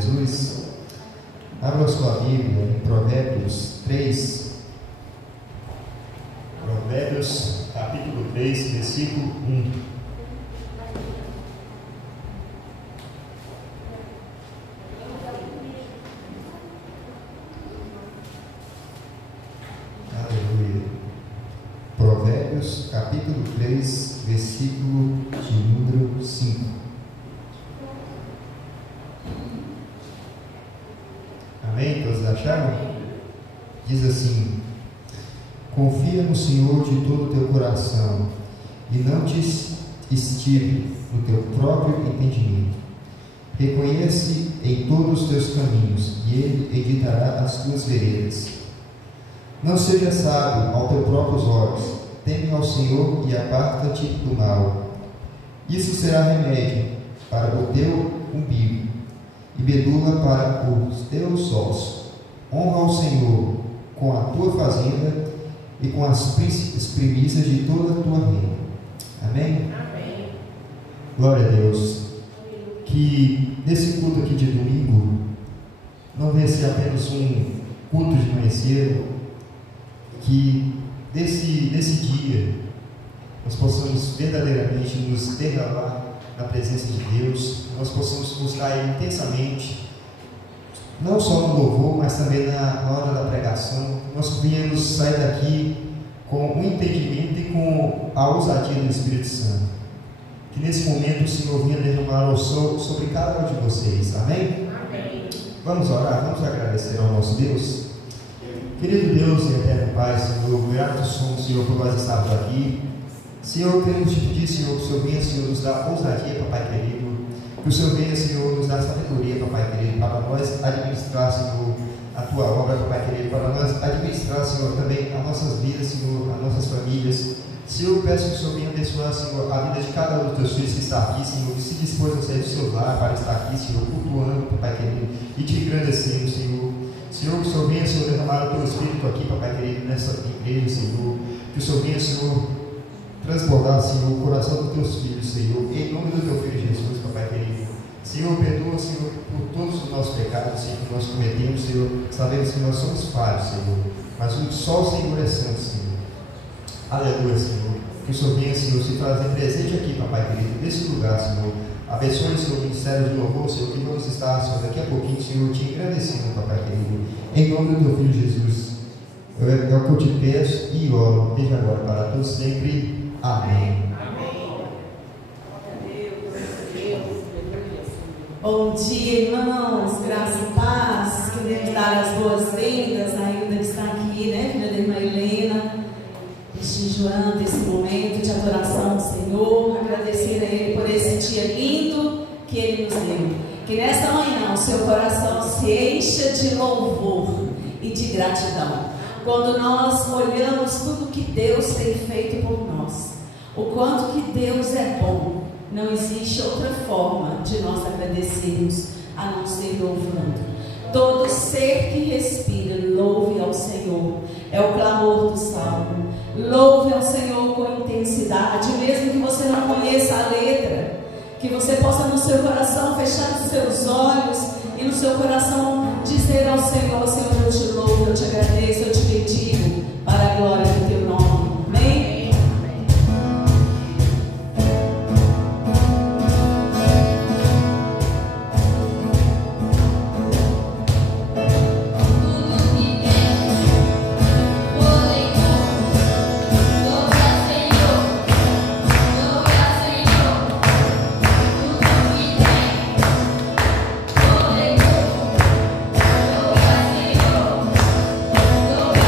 Jesus. Abra sua Bíblia em Provérbios 3. Provérbios, capítulo 3, versículo 1. Aleluia. Provérbios, capítulo 3, versículo de número 5. Amém? Todos acharam? Diz assim: confia no Senhor de todo o teu coração e não te estive no teu próprio entendimento. Reconhece em todos os teus caminhos e Ele editará as tuas veredas. Não seja sábio aos teus próprios olhos, teme ao Senhor e aparta-te do mal. Isso será remédio para o teu umbigo e medula para os teus ossos. Honra ao Senhor com a tua fazenda e com as primícias de toda a tua renda. Amém? Amém. Glória a Deus. Que nesse culto aqui de domingo não venha ser apenas um culto de manhã cedo, que nesse dia nós possamos verdadeiramente nos derramar na presença de Deus, nós possamos buscar Ele intensamente, não só no louvor, mas também na hora da pregação. Nós viemos sair daqui com o entendimento e com a ousadia do Espírito Santo. Que nesse momento o Senhor venha derramar o sol sobre cada um de vocês. Amém? Amém. Vamos orar, vamos agradecer ao nosso Deus. Querido Deus e eterno Pai, Senhor, grato somos, Senhor, por nós estarmos aqui. Senhor, queremos te pedir, Senhor, que o Senhor venha, Senhor, nos dar ousadia, Papai querido. Que o Senhor venha, Senhor, nos dar sabedoria, Papai querido, para nós administrar, Senhor, a Tua obra, Papai querido, para nós administrar, Senhor, também as nossas vidas, Senhor, as nossas famílias. Senhor, eu peço que o Senhor venha abençoar, Senhor, a vida de cada um dos Teus filhos que está aqui, Senhor, que se dispôs a sair do seu lar para estar aqui, Senhor, cultuando, Papai querido, e te engrandecendo, Senhor. Senhor, que o Senhor venha, Senhor, derramar o Teu Espírito aqui, Papai querido, nessa igreja, Senhor. Que o Senhor venha, Senhor, transbordar, Senhor, o coração dos Teus filhos, Senhor, em nome do Teu Filho Jesus, Papai querido. Senhor, perdoa, Senhor, por todos os nossos pecados, Senhor, que nós cometemos, Senhor. Sabemos que nós somos falhos, Senhor, mas só o Senhor é santo, Senhor. Aleluia, Senhor. Que o Senhor venha, Senhor, se fazer presente aqui, Papai querido, nesse lugar, Senhor. Abençoe, Senhor, o ministério de louvor, Senhor, que vamos estar, Senhor, daqui a pouquinho, Senhor, te agradecendo, Papai querido. Em nome do Teu Filho Jesus, é o que eu te peço e oro, desde agora para todos sempre. Amém. Bom dia, irmãos, graça e paz. Queremos dar as boas-vindas ainda que está aqui, né, filha da irmã Helena, prestigiando esse momento de adoração ao Senhor, agradecer a Ele por esse dia lindo que Ele nos deu. Que nesta manhã o seu coração se encha de louvor e de gratidão. Quando nós olhamos tudo que Deus tem feito por nós, o quanto que Deus é bom, não existe outra forma de nós agradecermos a não ser louvando. Todo ser que respira, louve ao Senhor. É o clamor do Salmo. Louve ao Senhor com intensidade, mesmo que você não conheça a letra, que você possa no seu coração fechar os seus olhos e no seu coração dizer ao Senhor: Senhor, eu te louvo, eu te agradeço, eu te bendigo, para a glória do Teu nome. Amém? Glória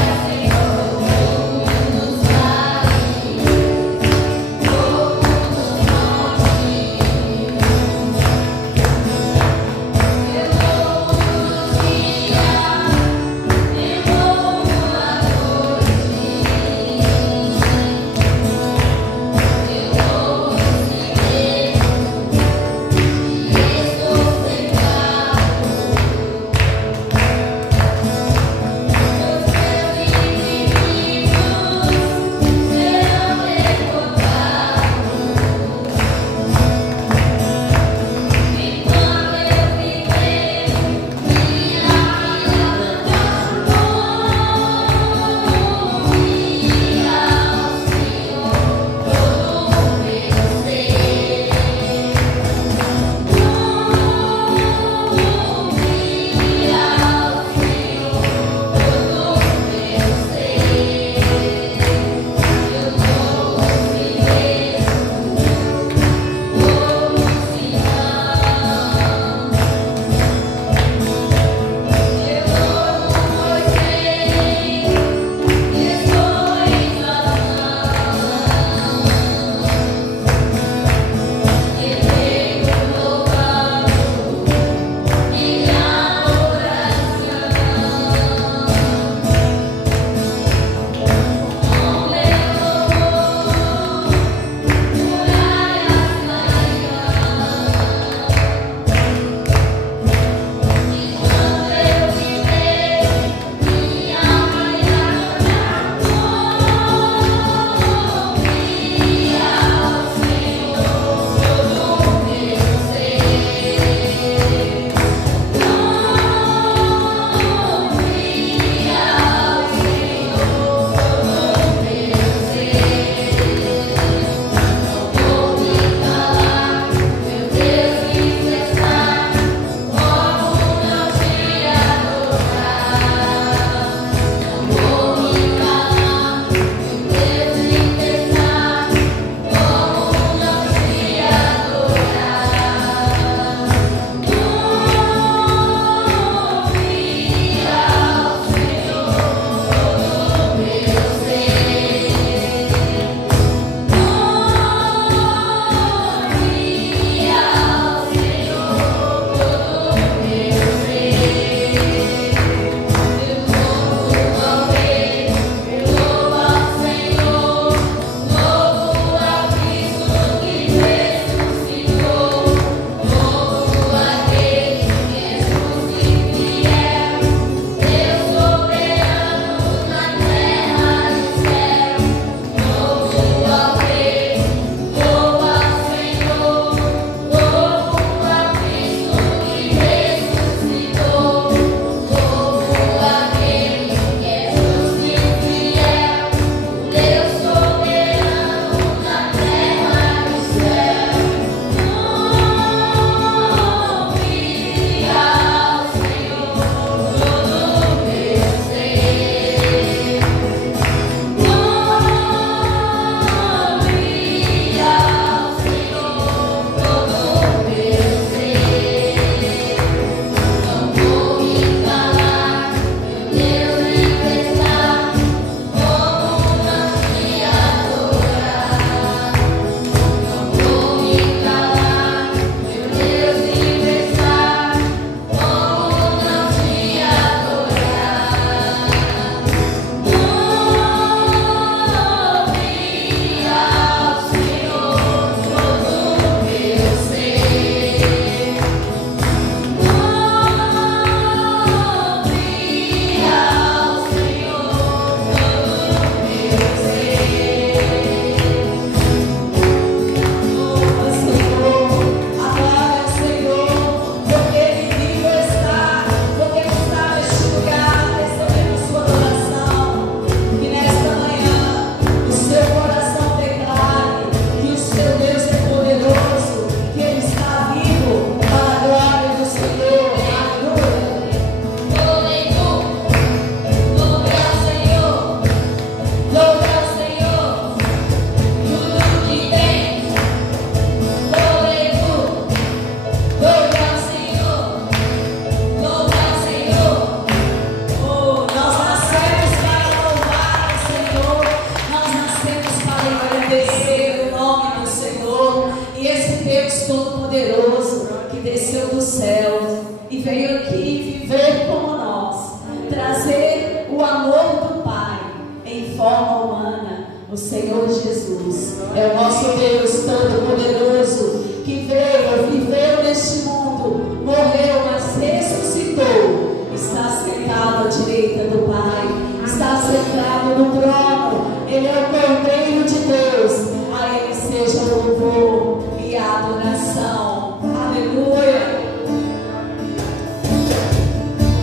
e veio aqui viver como nós, trazer o amor do Pai em forma humana. O Senhor Jesus é o nosso Deus Todo-Poderoso, que veio, viveu neste mundo, morreu, mas ressuscitou, está sentado à direita do Pai, está sentado no trono. Ele é o Cordeiro de Deus. A Ele seja o louvor e a adoração. Aleluia.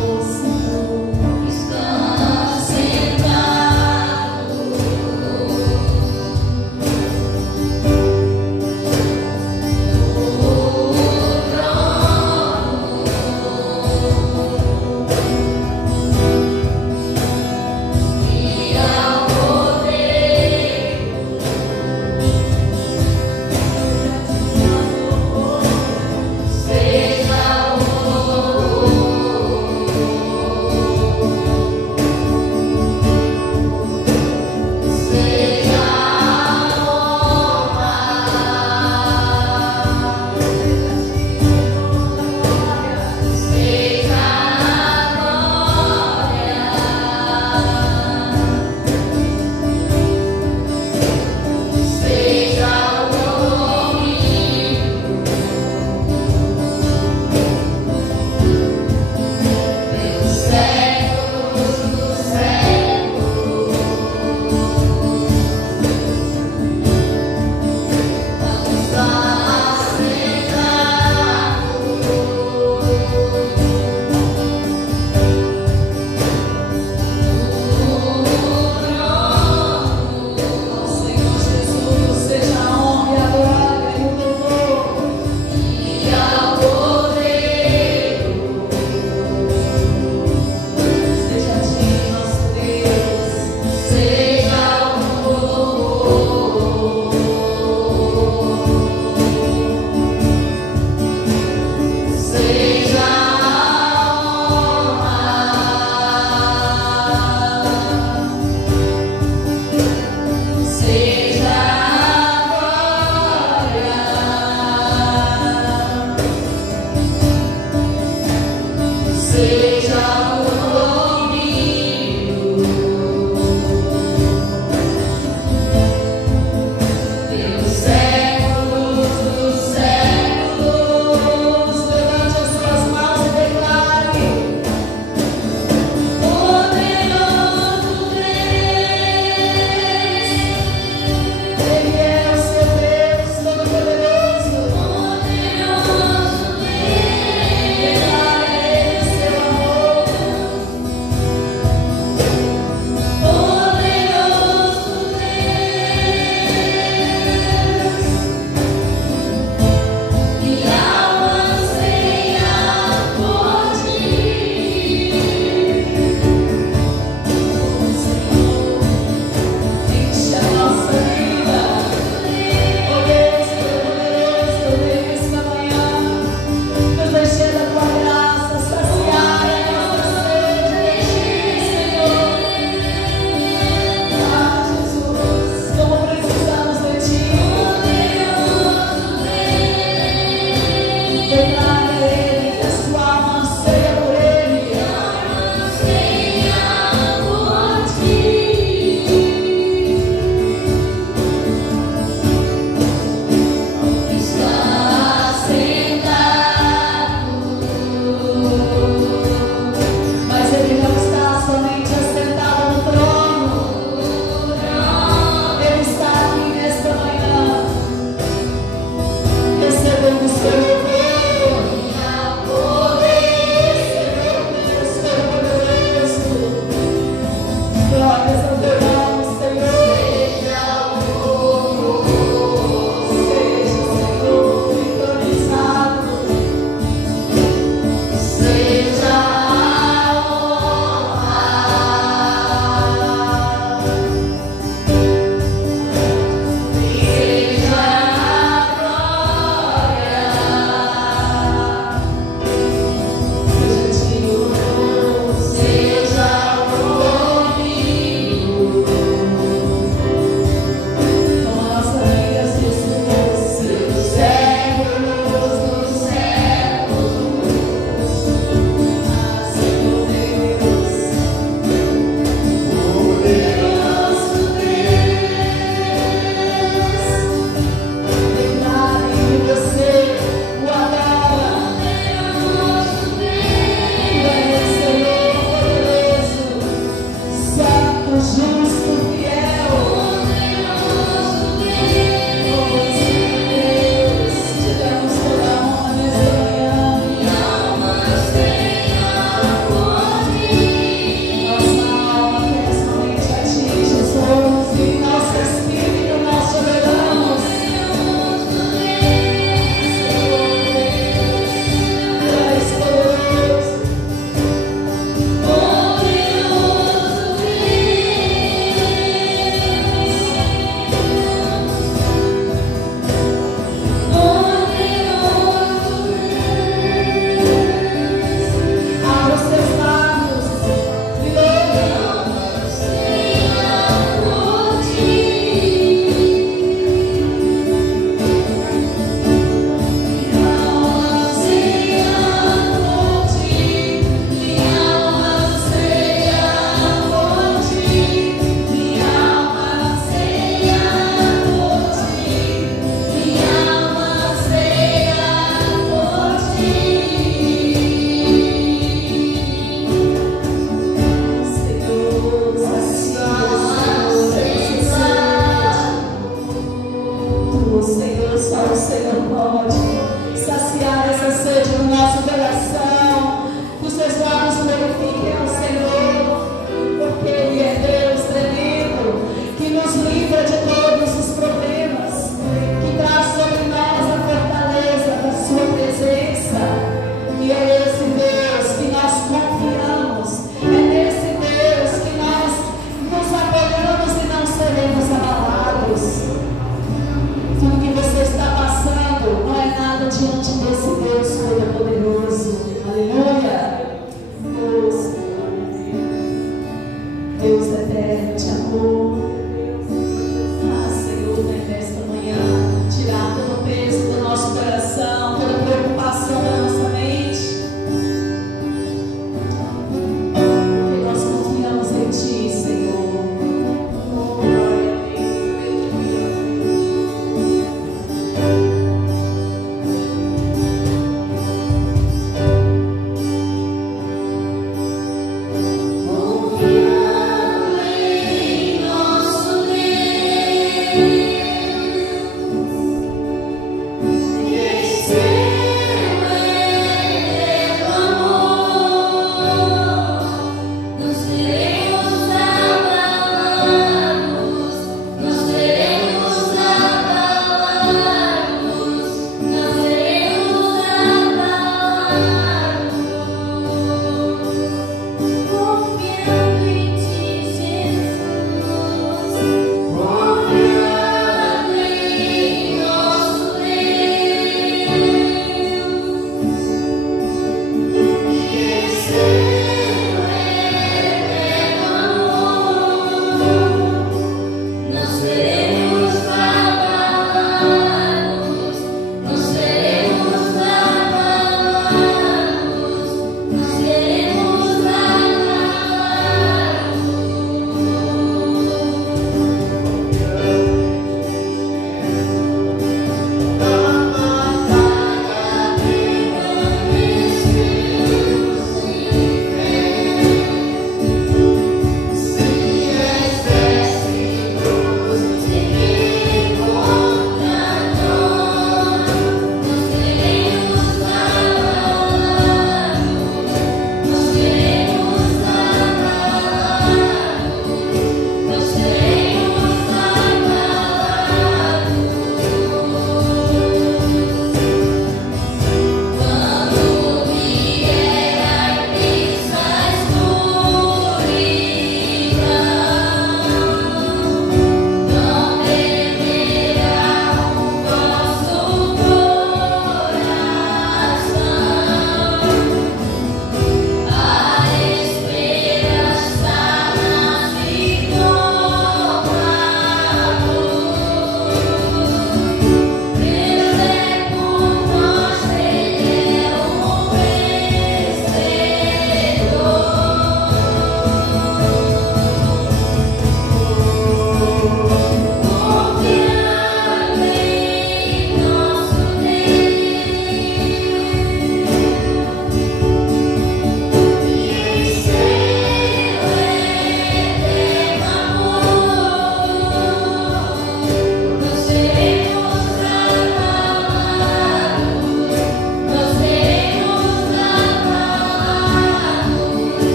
O Senhor está sentado.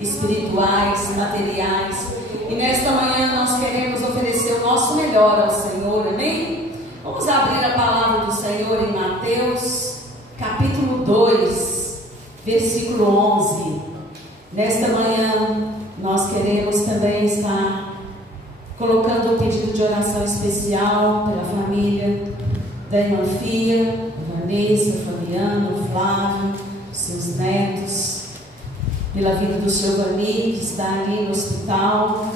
espirituais, materiais. E nesta manhã nós queremos oferecer o nosso melhor ao Senhor, amém? Vamos abrir a palavra do Senhor em Mateus, capítulo 2, versículo 11. Nesta manhã nós queremos também estar colocando um pedido de oração especial pela família da irmã Fia, Vanessa, Fabiano, Flávio, seus netos, pela vida do seu Vani, que está ali no hospital,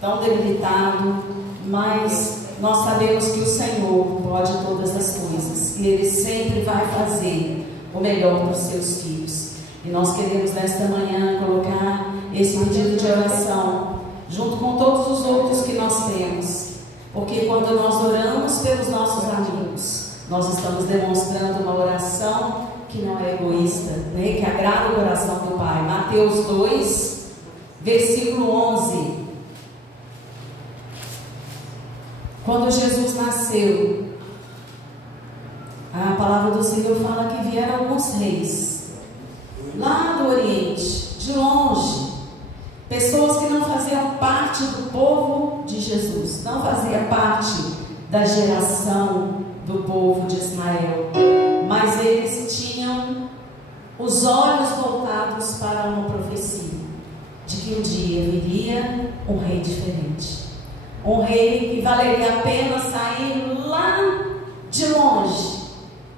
tão debilitado, mas nós sabemos que o Senhor pode todas as coisas, e Ele sempre vai fazer o melhor para os seus filhos. E nós queremos nesta manhã colocar esse pedido de oração, junto com todos os outros que nós temos, porque quando nós oramos pelos nossos amigos, nós estamos demonstrando uma oração que não é egoísta, né? Que agrada o coração do Pai. Mateus 2, versículo 11. Quando Jesus nasceu, a palavra do Senhor fala que vieram alguns reis, lá do Oriente, de longe, pessoas que não faziam parte do povo de Jesus, não faziam parte da geração do povo de Israel, mas eles tinham os olhos voltados para uma profecia, de que um dia viria um rei diferente, um rei que valeria a pena sair lá de longe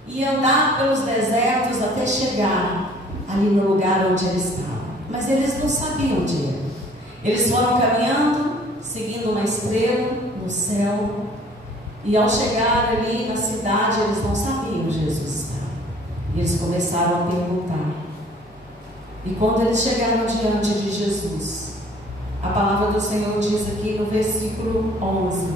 e andar pelos desertos até chegar ali no lugar onde eles estavam. Mas eles não sabiam onde era. Eles foram caminhando, seguindo uma estrela no céu, e ao chegar ali na cidade, eles não sabiam onde Jesus estava. E eles começaram a perguntar. E quando eles chegaram diante de Jesus, a palavra do Senhor diz aqui no versículo 11,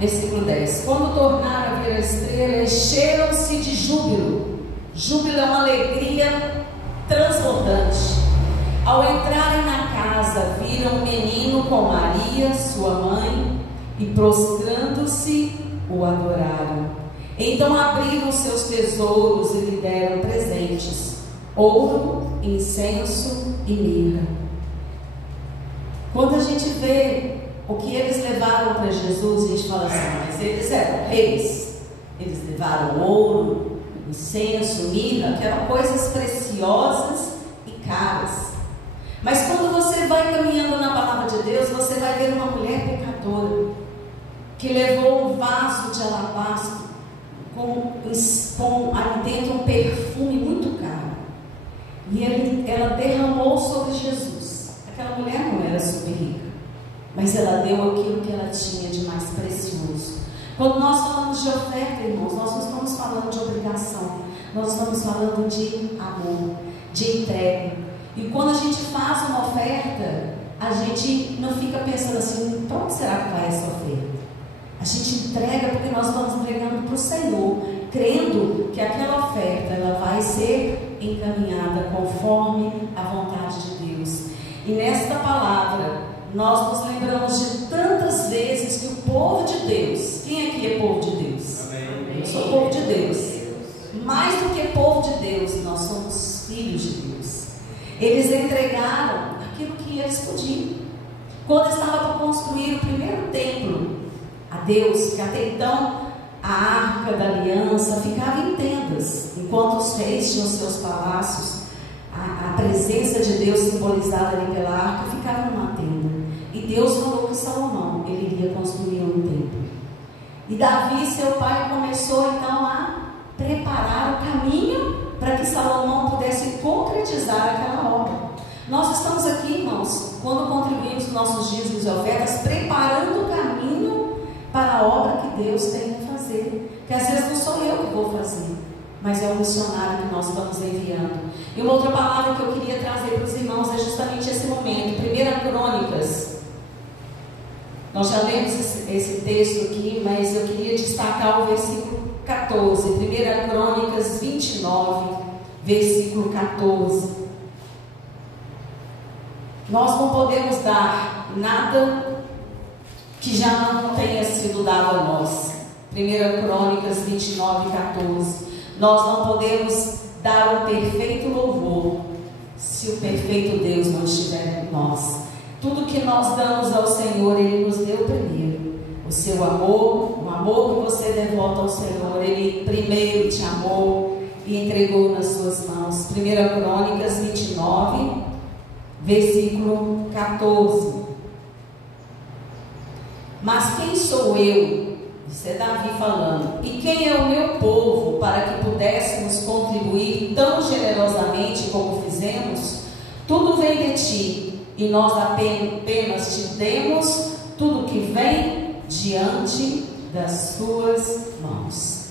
versículo 10: quando tornaram a ver a estrela, encheram-se de júbilo. Júbilo é uma alegria transbordante. Ao entrarem na casa, viram um menino com Maria, sua mãe, e prostrando-se, o adoraram. Então abriram seus tesouros e lhe deram presentes: ouro, incenso e mirra. Quando a gente vê o que eles levaram para Jesus, a gente fala assim: mas eles eram reis, eles levaram ouro, incenso, mirra, que eram coisas preciosas e caras. Mas quando você vai caminhando na palavra de Deus, você vai ver uma mulher pecadora, que levou um vaso de alabastro com ali dentro um perfume muito caro, e ela derramou sobre Jesus. Aquela mulher não era super rica, mas ela deu aquilo que ela tinha de mais precioso. Quando nós falamos de oferta, irmãos, nós não estamos falando de obrigação, nós estamos falando de amor, de entrega. E quando a gente faz uma oferta, a gente não fica pensando assim: para onde será que vai essa oferta? A gente entrega porque nós estamos entregando para o Senhor, crendo que aquela oferta ela vai ser encaminhada conforme a vontade de Deus. E nesta palavra nós nos lembramos de tantas vezes que o povo de Deus, quem aqui é povo de Deus? Amém. Eu sou povo de Deus. Mais do que povo de Deus, nós somos filhos de Deus. Eles entregaram aquilo que eles podiam. Quando estava para construir o primeiro templo a Deus, que até então a arca da aliança ficava em tendas, enquanto os reis tinham seus palácios, a presença de Deus simbolizada ali pela arca ficava numa tenda. E Deus falou que Salomão ele iria construir um templo. E Davi, seu pai, começou então a preparar o caminho para que Salomão pudesse concretizar aquela obra. Nós estamos aqui, irmãos, quando contribuímos com nossos dízimos e ofertas, preparando o caminho para a obra que Deus tem que fazer, que às vezes não sou eu que vou fazer, mas é o missionário que nós estamos enviando. E uma outra palavra que eu queria trazer para os irmãos é justamente esse momento, 1 Crônicas. Nós já lemos esse texto aqui, mas eu queria destacar o versículo 14, 1 Crônicas 29, versículo 14. Nós não podemos dar nada que já não tenha sido dado a nós. 1 Crônicas 29, 14. Nós não podemos dar um perfeito louvor se o perfeito Deus não estiver em nós. Tudo que nós damos ao Senhor, Ele nos deu primeiro. O seu amor, o amor que você devota ao Senhor, Ele primeiro te amou e entregou nas suas mãos. 1 Crônicas 29, versículo 14. Mas quem sou eu? Isso é Davi falando. E quem é o meu povo para que pudéssemos contribuir tão generosamente como fizemos? Tudo vem de ti, e nós apenas te demos tudo que vem diante das tuas mãos.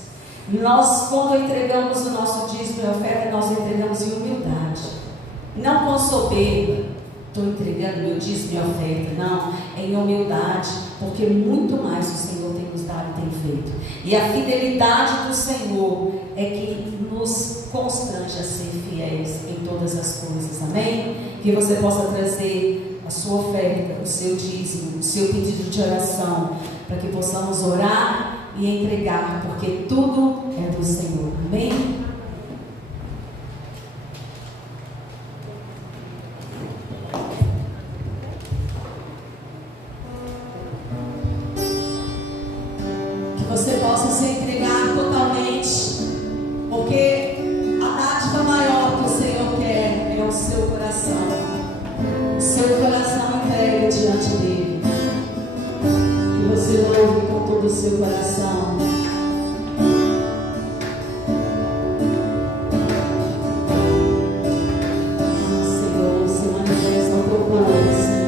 Nós, quando entregamos o nosso dízimo e oferta, nós entregamos em humildade, não com soberba. Estou entregando meu dízimo e oferta, não, em humildade, porque muito mais o Senhor tem nos dado e tem feito. E a fidelidade do Senhor é que nos constrange a ser fiéis em todas as coisas, amém? Que você possa trazer a sua oferta, o seu dízimo, o seu pedido de oração, para que possamos orar e entregar, porque tudo é do Senhor, amém? Você possa se entregar totalmente, porque a dádiva maior que o Senhor quer é o seu coração, entregue diante dele, que você louve com todo o seu coração. Senhor, se manifesta no teu povo, Senhor.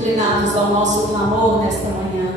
inclinados ao nosso clamor nesta manhã,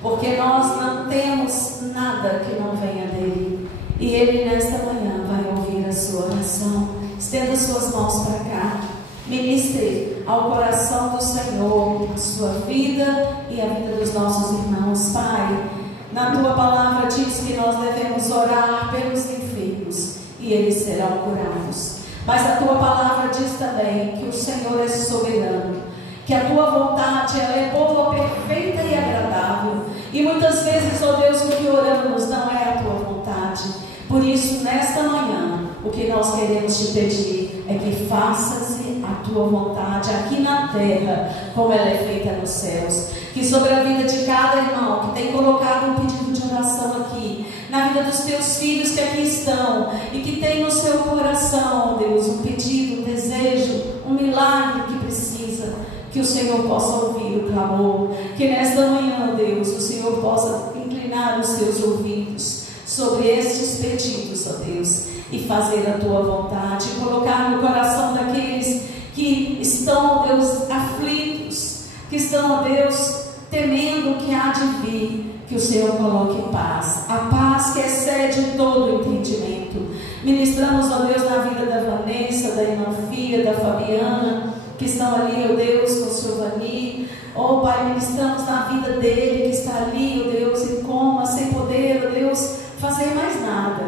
porque nós não temos nada que não venha dele, e ele nesta manhã vai ouvir a sua oração. Estenda suas mãos para cá, ministre ao coração do Senhor a sua vida e a vida dos nossos irmãos. Pai, na tua palavra diz que nós devemos orar pelos enfermos e eles serão curados, mas a tua palavra diz também que o Senhor é soberano, que a tua vontade ela é boa, perfeita e agradável, e muitas vezes, ó Deus, o que oramos não é a tua vontade. Por isso, nesta manhã, o que nós queremos te pedir é que faça-se a tua vontade aqui na terra, como ela é feita nos céus. Que sobre a vida de cada irmão que tem colocado um pedido de oração aqui, na vida dos teus filhos que aqui estão e que tem no seu coração, Deus, um pedido, um desejo, um milagre que precisa, que o Senhor possa ouvir o clamor, que nesta manhã, Deus, o Senhor possa inclinar os seus ouvidos sobre estes pedidos, ó Deus, e fazer a tua vontade, colocar no coração daqueles que estão, Deus, aflitos, que estão, ó Deus, temendo o que há de vir, que o Senhor coloque paz, a paz que excede todo o entendimento. Ministramos, ó Deus, na vida da Vanessa, da irmã Fia, da Fabiana, que estão ali, ó Deus, com o seu Vani. Ó Pai, ministramos na vida dele, que está ali, ó Deus, em coma, sem poder, ó Deus, fazer mais nada,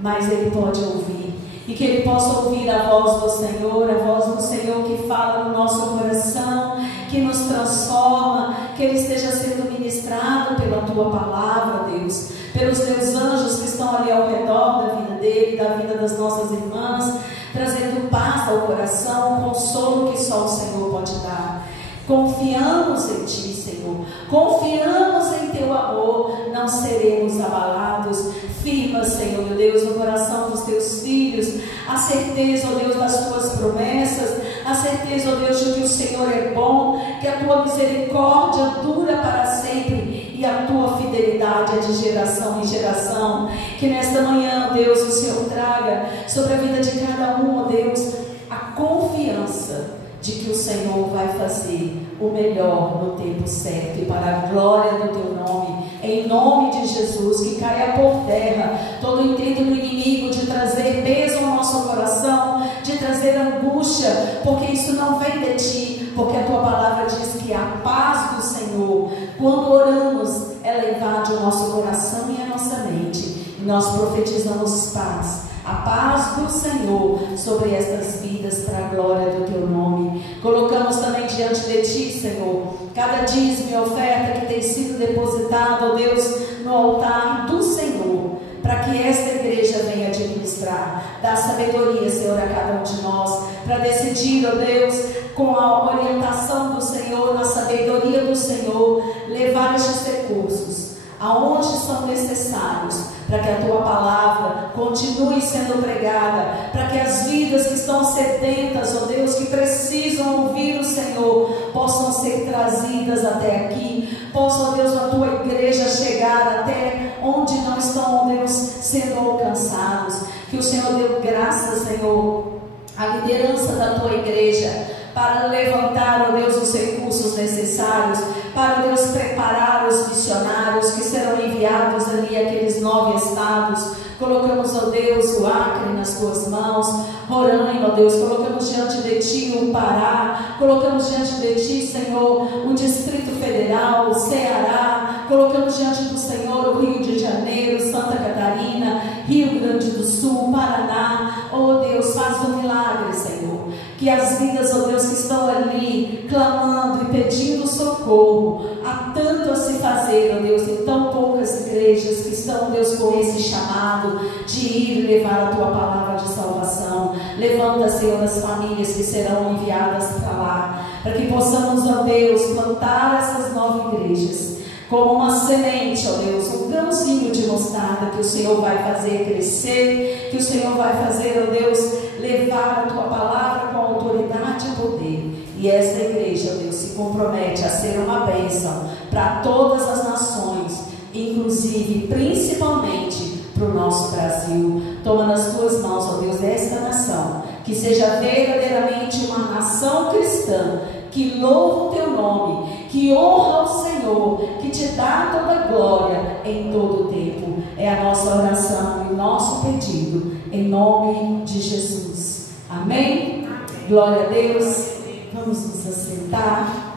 mas ele pode ouvir, e que ele possa ouvir a voz do Senhor, a voz do Senhor que fala no nosso coração, que nos transforma, que ele esteja sendo ministrado pela tua palavra, Deus, pelos teus anjos que estão ali ao redor da vida dele, da vida das nossas irmãs, trazendo paz ao coração, consolo que só o Senhor pode dar. Confiamos em ti, Senhor, confiamos em teu amor, não seremos abalados. Firma, Senhor, meu Deus, no coração dos teus filhos a certeza, ó Deus, das tuas promessas, a certeza, ó Deus, de que o Senhor é bom, que a tua misericórdia dura para sempre e a tua fidelidade é de geração em geração. Que nesta manhã, Deus, o Senhor traga sobre a vida de cada um, ó Deus, a confiança de que o Senhor vai fazer o melhor no tempo certo e para a glória do teu nome, em nome de Jesus. Que caia por terra todo o intento do inimigo de trazer peso ao nosso coração, de trazer angústia, porque isso não vem de ti, porque a tua palavra diz que a paz do Senhor, quando oramos, ela invade o nosso coração e a nossa mente, e nós profetizamos paz, a paz do Senhor sobre estas vidas para a glória do teu nome. Colocamos também diante de ti, Senhor, cada dízimo e oferta que tem sido depositado, ó Deus, no altar do Senhor, para que esta igreja venha administrar. Dá sabedoria, Senhor, a cada um de nós, para decidir, ó Deus, com a orientação do Senhor, na sabedoria do Senhor, levar estes recursos aonde são necessários, para que a tua palavra continue sendo pregada, para que as vidas que estão sedentas, ó Deus, que precisam ouvir o Senhor, possam ser trazidas até aqui, possa, ó Deus, a tua igreja chegar até onde não estão, ó Deus, sendo alcançados. Que o Senhor dê graça, Senhor, à liderança da tua igreja, para levantar, ó Deus, os recursos necessários, para, ó Deus, preparar os missionários que serão enviados ali àqueles 9 estados. Colocamos, ó Deus, o Acre nas tuas mãos, Roraima, ó Deus, colocamos diante de ti o Pará, colocamos diante de ti, Senhor, o Distrito Federal, o Ceará, colocamos diante do Senhor o Rio de Janeiro, Santa Catarina, Rio Grande do Sul, Paraná. Ó Deus, faz um milagre, Senhor, que as vidas, ó Deus, que estão ali clamando e pedindo socorro, há tanto a se fazer, ó Deus, em tão poucas igrejas que estão, Deus, com esse chamado de ir levar a tua palavra de salvação. Levanta, Senhor, as famílias que serão enviadas para lá, para que possamos, ó Deus, plantar essas 9 igrejas como uma semente, ó Deus, um grãozinho de mostarda que o Senhor vai fazer crescer, que o Senhor vai fazer, ó Deus, levar a tua palavra com autoridade e poder. E esta igreja, ó Deus, se compromete a ser uma bênção para todas as nações, inclusive, principalmente, para o nosso Brasil. Toma nas tuas mãos, ó Deus, esta nação, que seja verdadeiramente uma nação cristã, que louva o teu nome nome, que honra o Senhor, que te dá toda glória em todo o tempo. É a nossa oração e o nosso pedido, em nome de Jesus. Amém? Glória a Deus. Vamos nos assentar.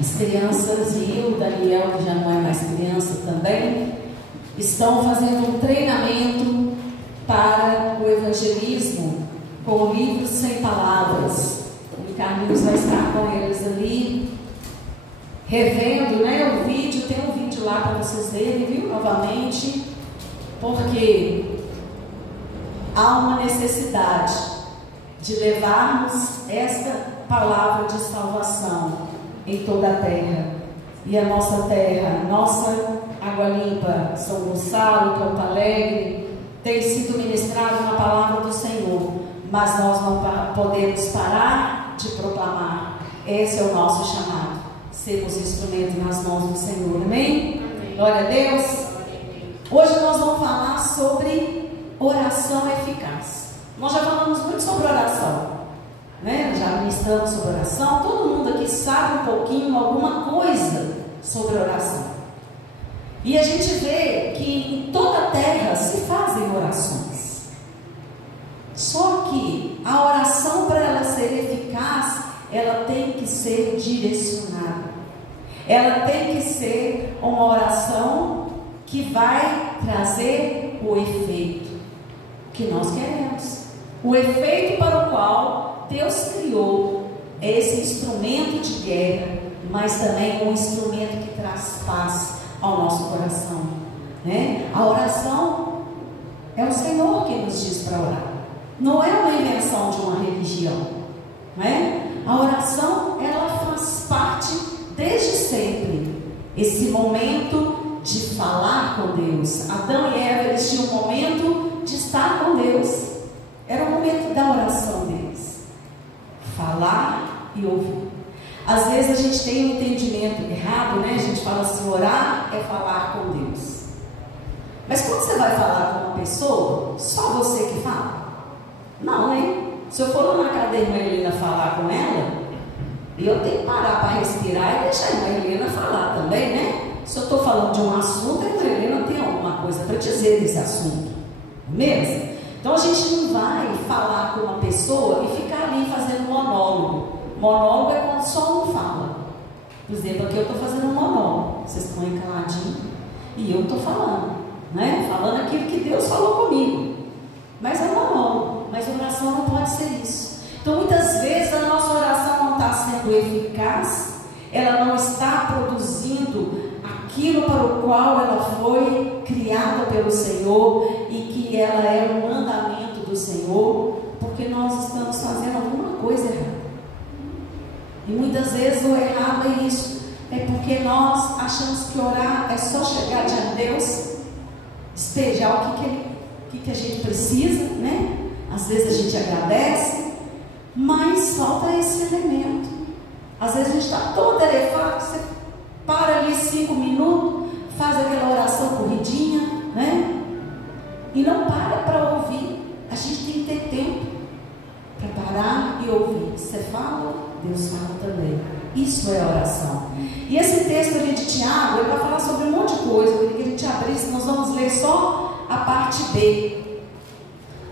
As crianças e o Daniel, que já não é mais criança também, estão fazendo um treinamento para o evangelismo com o livro Sem Palavras. O Carlinhos vai estar com eles ali, revendo, né, o vídeo. Tem um vídeo lá para vocês verem, viu, novamente, porque há uma necessidade de levarmos esta palavra de salvação em toda a terra. E a nossa terra, nossa Água Limpa, São Gonçalo, Campo Alegre, tem sido ministrado na palavra do Senhor, mas nós não podemos parar de proclamar. Esse é o nosso chamado, sermos instrumentos nas mãos do Senhor. Amém? Glória a Deus. Hoje nós vamos falar sobre oração eficaz. Nós já falamos muito sobre oração, né? Já ministramos sobre oração. Todo mundo aqui sabe um pouquinho, alguma coisa sobre oração. E a gente vê que em toda a terra se fazem orações. Só que a oração, para ela ser eficaz, ela tem que ser direcionada. Ela tem que ser uma oração que vai trazer o efeito que nós queremos. O efeito para o qual Deus criou esse instrumento de guerra, mas também um instrumento que traz paz ao nosso coração, né? A oração é o Senhor que nos diz para orar. Não é uma invenção de uma religião, né? A oração, ela faz parte desde sempre. Esse momento de falar com Deus. Adão e Eva, eles tinham um momento de estar com Deus. Era o momento da oração deles. Falar e ouvir. Às vezes a gente tem um entendimento errado, né? A gente fala assim, orar é falar com Deus. Mas quando você vai falar com uma pessoa, só você que fala? Não, hein? Se eu for lá na casa da irmã Helena falar com ela, eu tenho que parar para respirar e deixar a irmã Helena falar também, né? Se eu estou falando de um assunto, a irmã Helena tem alguma coisa para dizer desse assunto, mesmo? Então a gente não vai falar com uma pessoa e ficar ali fazendo monólogo. Monólogo é quando só um fala. Por exemplo, aqui eu estou fazendo um monólogo, vocês estão aí caladinhos e eu estou falando, né? Falando aquilo que Deus falou comigo. Mas é um monólogo, mas a oração não pode ser isso. Então muitas vezes a nossa oração não está sendo eficaz, ela não está produzindo aquilo para o qual ela foi criada pelo Senhor e que ela é um mandamento do Senhor, porque nós estamos fazendo alguma coisa errada. E muitas vezes o errado é isso, é porque nós achamos que orar é só chegar diante de Deus, despejar o que a gente precisa, né? Às vezes a gente agradece, mas falta esse elemento. Às vezes a gente está todo tarefado, você para ali 5 minutos, faz aquela oração corridinha, né? E não para ouvir. A gente tem que ter tempo para parar e ouvir. Você fala, Deus fala também. Isso é oração. E esse texto ali de Tiago, ele vai falar sobre um monte de coisa. Eu queria que a gente abrisse, nós vamos ler só a parte B.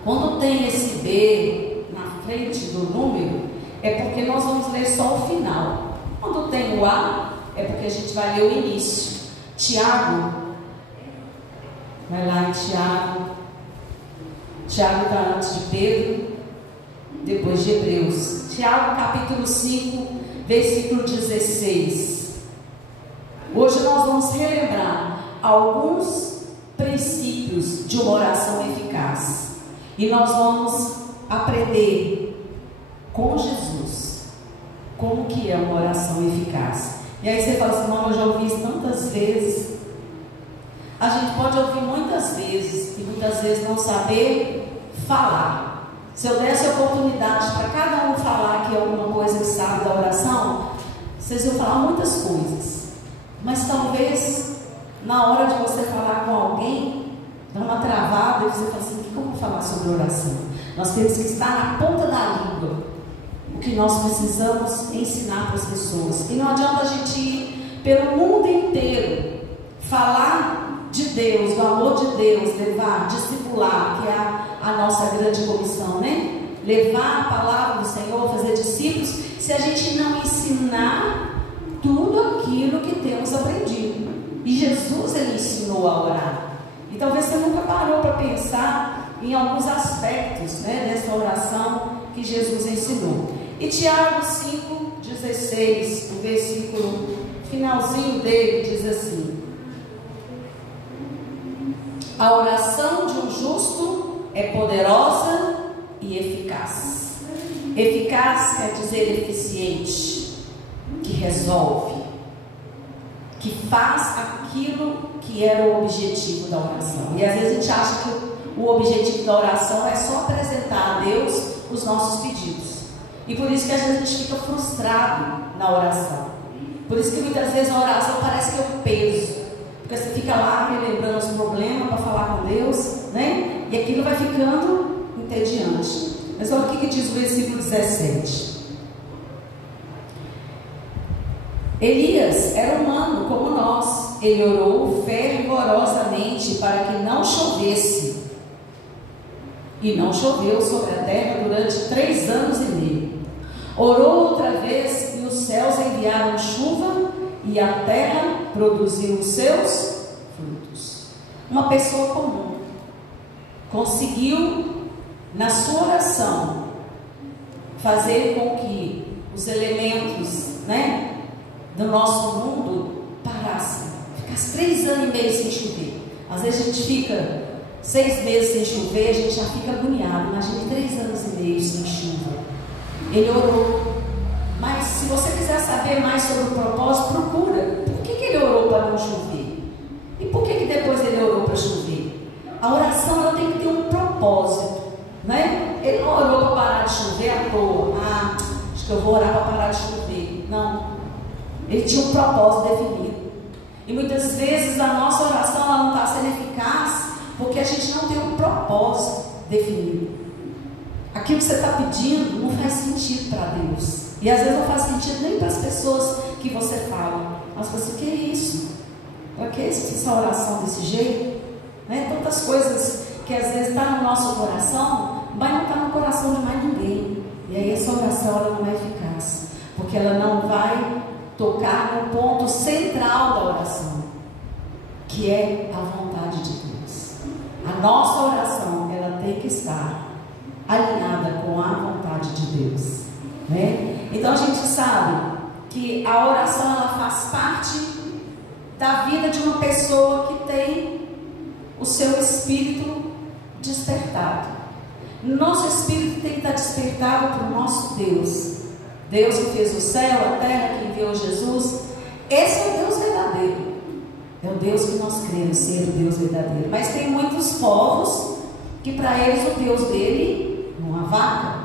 Quando tem esse B na frente do número, é porque nós vamos ler só o final. Quando tem o A, é porque a gente vai ler o início. Tiago, vai lá em Tiago. Tiago está antes de Pedro, depois de Hebreus. Tiago capítulo 5, versículo 16. Hoje nós vamos relembrar alguns princípios de uma oração eficaz. E nós vamos aprender com Jesus como que é uma oração eficaz. E aí você fala assim, eu já ouvi isso tantas vezes. A gente pode ouvir muitas vezes e muitas vezes não saber falar. Se eu desse oportunidade para cada um falar aqui alguma coisa que sabe da oração, vocês iam falar muitas coisas. Mas talvez na hora de você falar com alguém, dá uma travada e você fala assim, o que eu vou falar sobre oração? Nós temos que estar na ponta da língua. O que nós precisamos ensinar para as pessoas. E não adianta a gente ir pelo mundo inteiro falar de Deus, do amor de Deus, levar, discipular, que é a nossa grande comissão, né? Levar a palavra do Senhor, fazer discípulos, se a gente não ensinar tudo aquilo que temos aprendido. E Jesus, ele ensinou a orar. E talvez você nunca parou para pensar em alguns aspectos, né, dessa oração que Jesus ensinou. E Tiago 5,16, o versículo finalzinho dele diz assim: a oração de um justo é poderosa e eficaz. Eficaz quer dizer eficiente, que resolve, que faz aquilo que era o objetivo da oração. E às vezes a gente acha que o objetivo da oração é só apresentar a Deus os nossos pedidos. E por isso que às vezes a gente fica frustrado na oração. Por isso que muitas vezes a oração parece que é um peso, porque você fica lá relembrando os problemas para falar com Deus, né? E aquilo vai ficando entediante. Mas olha o que diz o versículo 17. Elias era humano como nós. Ele orou fervorosamente para que não chovesse. E não choveu sobre a terra durante 3 anos e meio. Orou outra vez e os céus enviaram chuva e a terra produziu os seus frutos. Uma pessoa comum conseguiu, na sua oração, fazer com que os elementos, né, do nosso mundo parassem. Ficasse 3 anos e meio sem chover. Às vezes a gente fica 6 meses sem chover, a gente já fica agoniado. Imagine 3 anos e meio sem chuva. Ele orou. Mas se você quiser saber mais sobre o propósito, procura. Por que ele orou para não chover? E por que depois ele orou para chover? A oração, ela tem que ter um propósito, né? Ele não orou para parar de chover à toa. Ah, acho que eu vou orar para parar de chover. Não. Ele tinha um propósito definido. E muitas vezes a nossa oração, ela não está sendo eficaz porque a gente não tem um propósito definido. Aquilo que você está pedindo não faz sentido para Deus. E às vezes não faz sentido nem para as pessoas que você fala. Mas você, o que é isso? Para que essa oração desse jeito? Né? Tantas coisas que às vezes está no nosso coração, mas não está no coração de mais ninguém. E aí essa oração, ela não é eficaz, porque ela não vai tocar no ponto central da oração, que é a vontade de Deus. A nossa oração, ela tem que estar alinhada com a vontade de Deus, né? Então a gente sabe que a oração, ela faz parte da vida de uma pessoa que tem o seu espírito despertado. Nosso espírito tem que estar despertado para o nosso Deus. Deus que fez o céu, a terra, que enviou Jesus. Esse é o Deus verdadeiro. É o Deus que nós cremos ser o Deus verdadeiro. Mas tem muitos povos que para eles o Deus dele é uma vaca,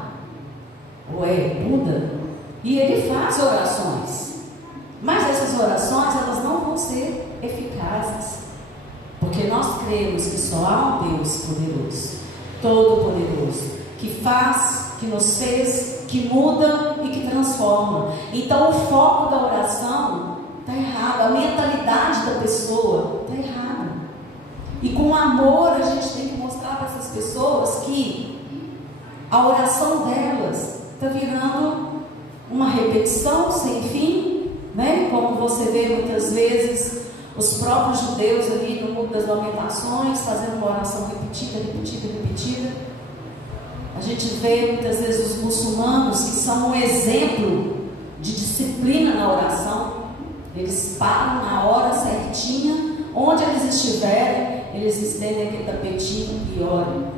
ou é Buda, e ele faz orações. Mas essas orações, elas não vão ser eficazes, porque nós cremos que só há um Deus poderoso, todo-poderoso, que faz, que nos fez, que muda e que transforma. Então o foco da oração está errado, a mentalidade da pessoa está errada. E com amor a gente tem que mostrar para essas pessoas que a oração delas está virando uma repetição sem fim, né? Como você vê muitas vezes os próprios judeus ali no mundo das lamentações fazendo uma oração repetida, repetida, repetida. A gente vê muitas vezes os muçulmanos, que são um exemplo de disciplina na oração. Eles param na hora certinha, onde eles estiverem, eles estendem aquele tapetinho e oram.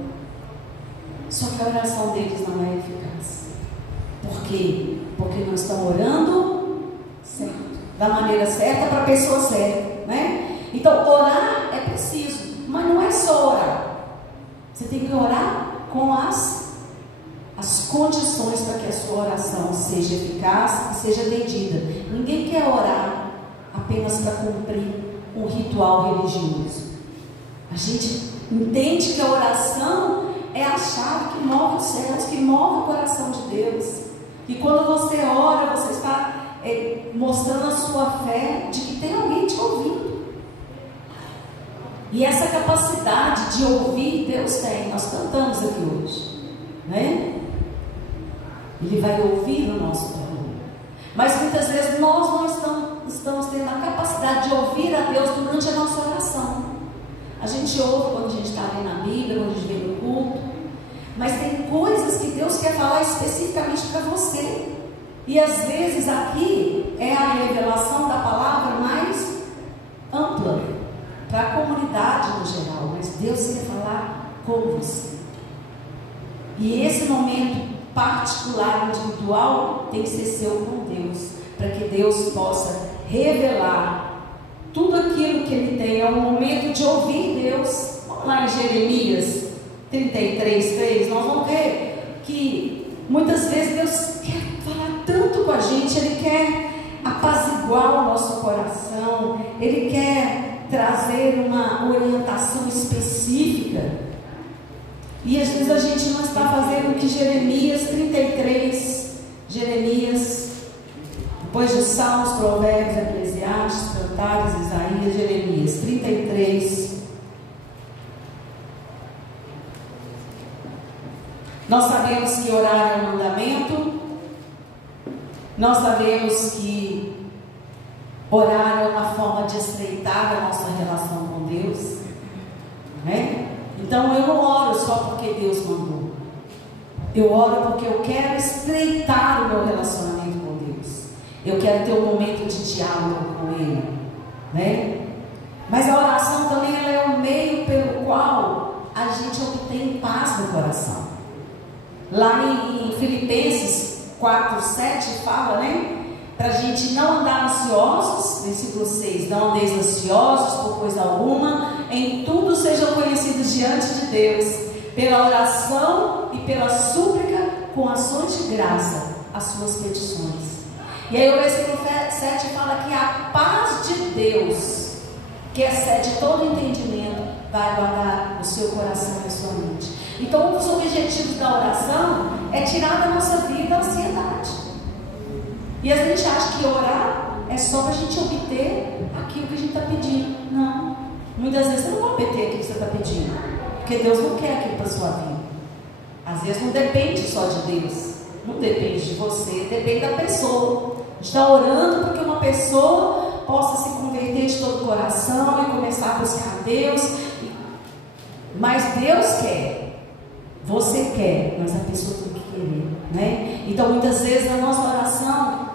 Só que a oração deles não é eficaz. Por quê? Porque não estão orando certo, da maneira certa, para a pessoa certa, né? Então orar é preciso, mas não é só orar. Você tem que orar com as condições para que a sua oração seja eficaz e seja atendida. Ninguém quer orar apenas para cumprir um ritual religioso. A gente entende que a oração é a chave que move os céus, que move o coração de Deus. E quando você ora, você está mostrando a sua fé de que tem alguém te ouvindo. E essa capacidade de ouvir Deus tem. Nós cantamos aqui hoje, né? Ele vai ouvir o nosso clamor. Mas muitas vezes nós não estamos tendo a capacidade de ouvir a Deus durante a nossa oração. A gente ouve quando a gente está lendo a Bíblia, quando a gente vem no culto, mas tem coisas que Deus quer falar especificamente para você. E às vezes aqui é a revelação da palavra mais ampla para a comunidade no geral, mas Deus quer falar com você. E esse momento particular, individual, tem que ser seu com Deus, para que Deus possa revelar tudo aquilo que Ele tem. É o momento de ouvir Deus. Vamos lá em Jeremias 33:3, nós vamos ver que muitas vezes Deus quer falar tanto com a gente, Ele quer apaziguar o nosso coração, Ele quer trazer uma orientação específica. E às vezes a gente não está fazendo o que Jeremias 33, depois de Salmos, Provérbios, Eclesiastes, Cantares, Isaías, Jeremias 33. Nós sabemos que orar é um mandamento, nós sabemos que orar é uma forma de estreitar a nossa relação com Deus, né? Então eu não oro só porque Deus mandou, eu oro porque eu quero estreitar o meu relacionamento com Deus, eu quero ter um momento de diálogo com Ele, né? Mas a oração também ela é o meio pelo qual a gente obtém paz no coração. Lá em Filipenses 4:7 fala, né? Para a gente não andar ansiosos, versículo 6, não andeis ansiosos por coisa alguma, em tudo sejam conhecidos diante de Deus, pela oração e pela súplica, com ações de graça, as suas petições. E aí o versículo 7 fala que a paz de Deus, que excede todo entendimento, vai guardar o seu coração e a sua mente. Então um dos objetivos da oração é tirar da nossa vida a ansiedade. E a gente acha que orar é só para a gente obter aquilo que a gente está pedindo. Não. Muitas vezes você não vai obter aquilo que você está pedindo, porque Deus não quer aquilo para a sua vida. Às vezes não depende só de Deus, não depende de você, depende da pessoa. A gente está orando porque uma pessoa possa se converter de todo o coração e começar a buscar Deus. Mas Deus quer, você quer, mas a pessoa tem que querer, né? Então muitas vezes a nossa oração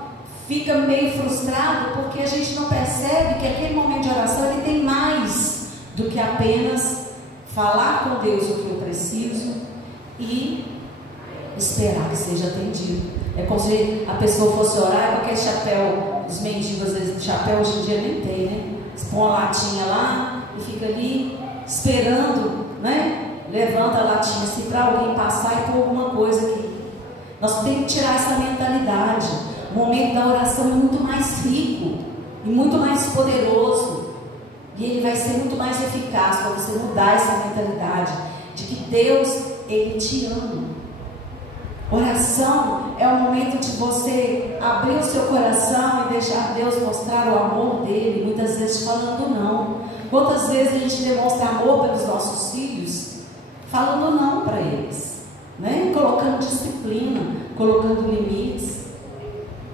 fica meio frustrado porque a gente não percebe que aquele momento de oração ele tem mais do que apenas falar com Deus o que eu preciso e esperar que seja atendido. É como se a pessoa fosse orar com aquele chapéu, os mendigos às vezes chapéu hoje em dia nem tem, né? Eles põem a latinha lá e fica ali esperando, né? Levanta a latinha assim para alguém passar e pôr alguma coisa aqui. Nós temos que tirar essa mentalidade. O momento da oração é muito mais rico e muito mais poderoso, e ele vai ser muito mais eficaz para você mudar essa mentalidade de que Deus, Ele te ama. Oração é o momento de você abrir o seu coração e deixar Deus mostrar o amor dele, muitas vezes falando não. Quantas vezes a gente demonstra amor pelos nossos filhos falando não para eles, né? Colocando disciplina, colocando limites.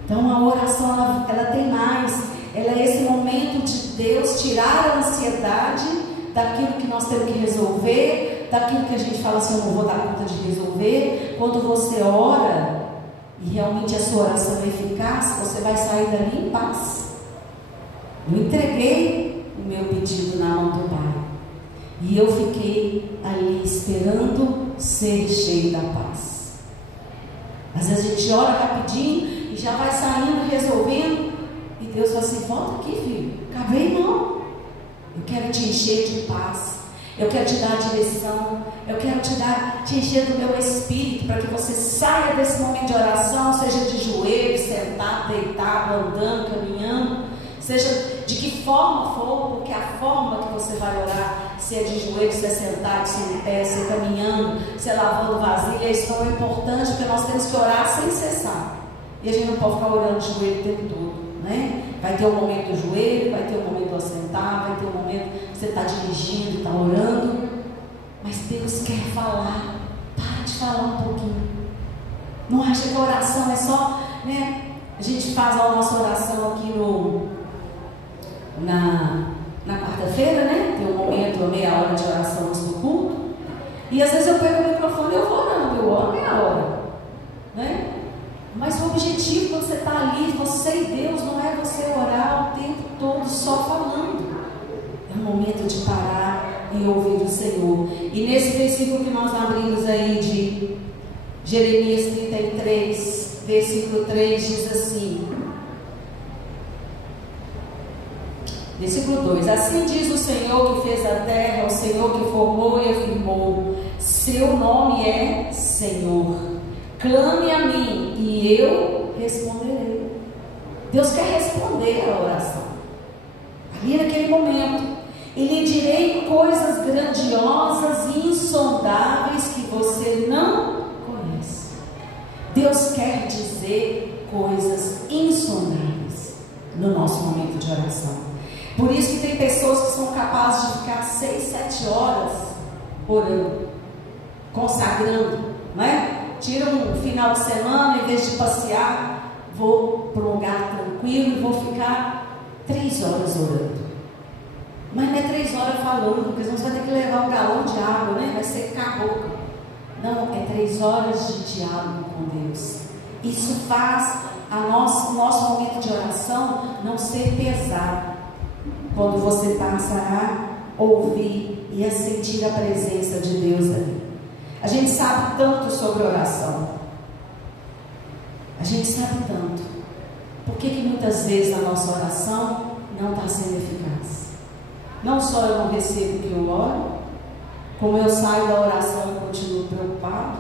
Então a oração ela tem mais, ela é esse momento de Deus tirar a ansiedade daquilo que nós temos que resolver, daquilo que a gente fala assim, eu não vou dar conta de resolver. Quando você ora e realmente a sua oração é eficaz, você vai sair dali em paz. Eu entreguei o meu pedido na mão do Pai e eu fiquei ali esperando ser cheio da paz. Às vezes a gente ora rapidinho e já vai saindo, resolvendo, e Deus fala assim, volta aqui filho, acabei não, eu quero te encher de paz, eu quero te dar a direção, eu quero te encher do meu espírito, para que você saia desse momento de oração, seja de joelhos, sentado, deitado, andando, caminhando, seja de que forma for, porque a forma que você vai orar, se é de joelhos, se é sentado, se é em pé, se é caminhando, se é lavando vasilha, isso não é importante, porque nós temos que orar sem cessar. E a gente não pode ficar orando de joelho o tempo todo, né? Vai ter um momento do joelho, vai ter um momento do sentar, vai ter um momento que você está dirigindo, está orando. Mas Deus quer falar. Para de falar um pouquinho. Não acha que a oração é só, né? A gente faz a nossa oração aqui na quarta-feira, né? Tem um momento, meia hora de oração antes do culto. E às vezes eu pego o microfone e eu vou orando, eu oro meia hora, né? Mas o objetivo quando você está ali, você e Deus, não é você orar o tempo todo só falando. É um momento de parar e ouvir o Senhor. E nesse versículo que nós abrimos aí de Jeremias 33, versículo 3, diz assim, versículo 2: Assim diz o Senhor que fez a terra, o Senhor que formou e afirmou, seu nome é Senhor. Clame a mim e eu responderei. Deus quer responder a oração. Ali naquele momento, e lhe direi coisas grandiosas e insondáveis que você não conhece. Deus quer dizer coisas insondáveis no nosso momento de oração. Por isso que tem pessoas que são capazes de ficar 6, 7 horas orando, consagrando, né? Tira um final de semana, em vez de passear, vou para um lugar tranquilo e vou ficar 3 horas orando. Mas não é 3 horas falando, porque senão você vai ter que levar um galão de água, né? Vai secar a boca. Não, é 3 horas de diálogo com Deus. Isso faz o nosso momento de oração não ser pesado. Quando você passa a ouvir e a sentir a presença de Deus ali. A gente sabe tanto sobre oração. A gente sabe tanto. Por que muitas vezes a nossa oração não está sendo eficaz? Não só eu não recebo o que eu oro, como eu saio da oração e continuo preocupado,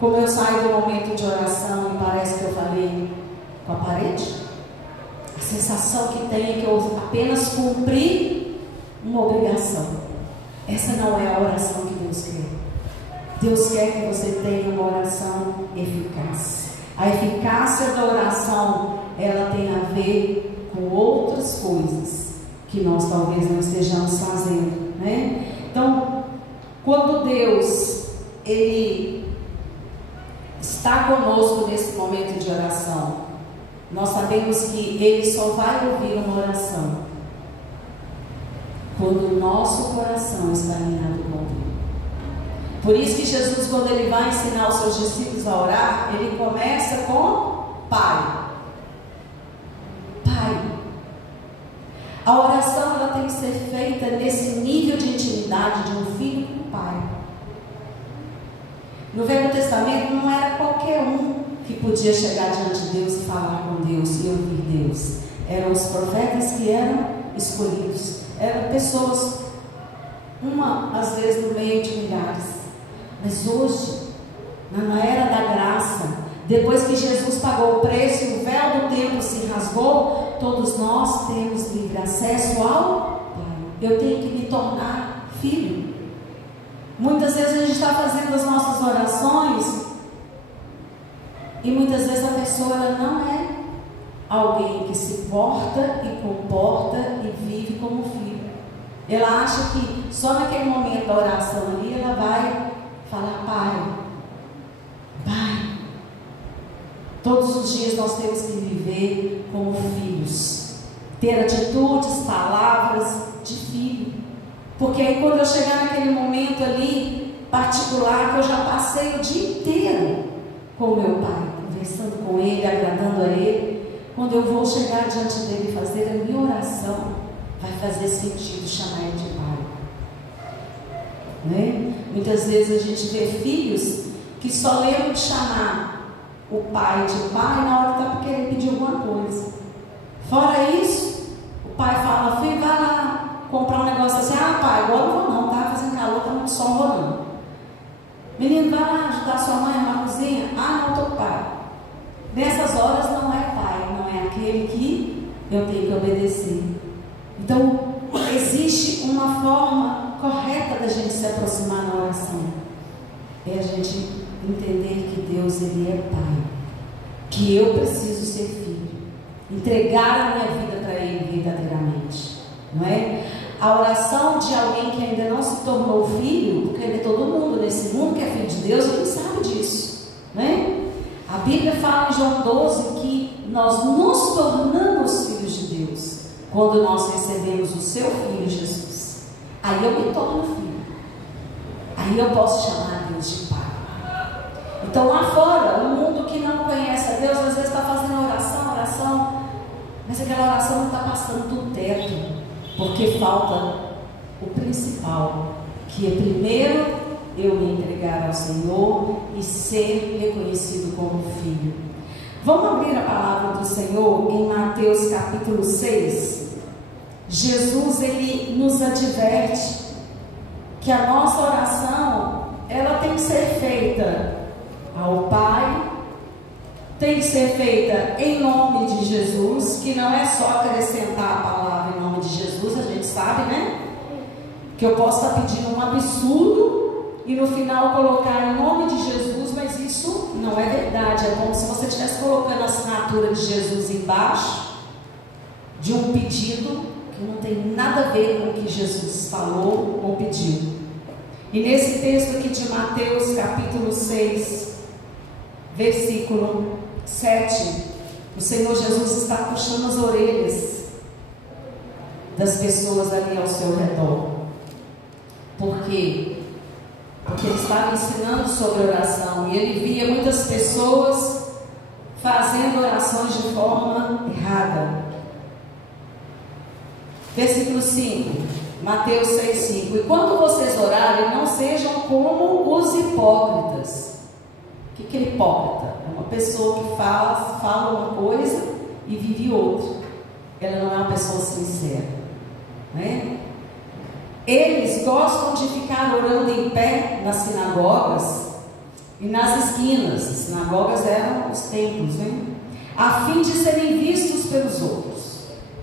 como eu saio do momento de oração e parece que eu falei com a parede. A sensação que tem é que eu apenas cumpri uma obrigação. Essa não é a oração que Deus quer. Deus quer que você tenha uma oração eficaz. A eficácia da oração, ela tem a ver com outras coisas que nós talvez não estejamos fazendo, né? Então, quando Deus, Ele está conosco nesse momento de oração, nós sabemos que Ele só vai ouvir uma oração quando o nosso coração está alinhado com Ele. Por isso que Jesus, quando Ele vai ensinar os seus discípulos a orar, Ele começa com Pai. Pai. A oração, ela tem que ser feita nesse nível de intimidade de um filho com o Pai. No Velho Testamento não era qualquer um que podia chegar diante de Deus e falar com Deus e ouvir Deus. Eram os profetas que eram escolhidos. Eram pessoas, uma às vezes no meio de milhares. Mas hoje, na era da graça, depois que Jesus pagou o preço e o véu do templo se rasgou, todos nós temos livre acesso ao Pai. Eu tenho que me tornar filho. Muitas vezes a gente está fazendo as nossas orações e muitas vezes a pessoa ela não é alguém que se porta e comporta e vive como filho. Ela acha que só naquele momento da oração ali ela vai falar: Pai, Pai. Todos os dias nós temos que viver como filhos, ter atitudes, palavras de filho, porque aí quando eu chegar naquele momento ali particular, que eu já passei o dia inteiro com o meu Pai, conversando com Ele, agradando a Ele, quando eu vou chegar diante dele e fazer a minha oração, vai fazer sentido chamar Ele de Pai, né? Muitas vezes a gente vê filhos que só lembram de chamar o pai de pai na hora que está querendo pedir alguma coisa. Fora isso, o pai fala: filho, vai lá comprar um negócio assim. Ah, pai, agora não vou não, tá fazendo calor, tá muito sol, vou não. Menino, vai lá ajudar sua mãe na cozinha. Ah, não, estou pai. Nessas horas não é pai, não é aquele que eu tenho que obedecer. Então, existe uma forma correta da gente se aproximar na oração. É a gente entender que Deus, Ele é Pai. que eu preciso ser filho, entregar a minha vida para Ele verdadeiramente, não é? A oração de alguém que ainda não se tornou filho, porque ainda todo mundo nesse mundo que é filho de Deus, ele sabe disso, né? A Bíblia fala em João 12 que nós nos tornamos filhos de Deus quando nós recebemos o seu Filho Jesus. Aí eu me torno filho, aí eu posso chamar Deus de Pai. Então lá fora, o mundo que não conhece a Deus, às vezes está fazendo oração, mas aquela oração não está passando do teto, porque falta o principal, que é primeiro eu me entregar ao Senhor e ser reconhecido como filho. Vamos abrir a palavra do Senhor em Mateus capítulo 6. Jesus, ele nos adverte que a nossa oração, ela tem que ser feita ao Pai, tem que ser feita em nome de Jesus, que não é só acrescentar a palavra em nome de Jesus, a gente sabe, né? Que eu posso estar pedindo um absurdo e no final colocar em nome de Jesus, mas isso não é verdade. É como se você estivesse colocando a assinatura de Jesus embaixo de um pedido que não tem nada a ver com o que Jesus falou ou pediu. E nesse texto aqui de Mateus capítulo 6, versículo 7, o Senhor Jesus está puxando as orelhas das pessoas ali ao seu redor. Por quê? Porque ele estava ensinando sobre oração e ele via muitas pessoas fazendo orações de forma errada. Versículo 5, Mateus 6,5: E quando vocês orarem, não sejam como os hipócritas. O que é hipócrita? É uma pessoa que fala uma coisa e vive outra. Ela não é uma pessoa sincera, né? Eles gostam de ficar orando em pé nas sinagogas e nas esquinas. As sinagogas eram os templos, né? A fim de serem vistos pelos outros.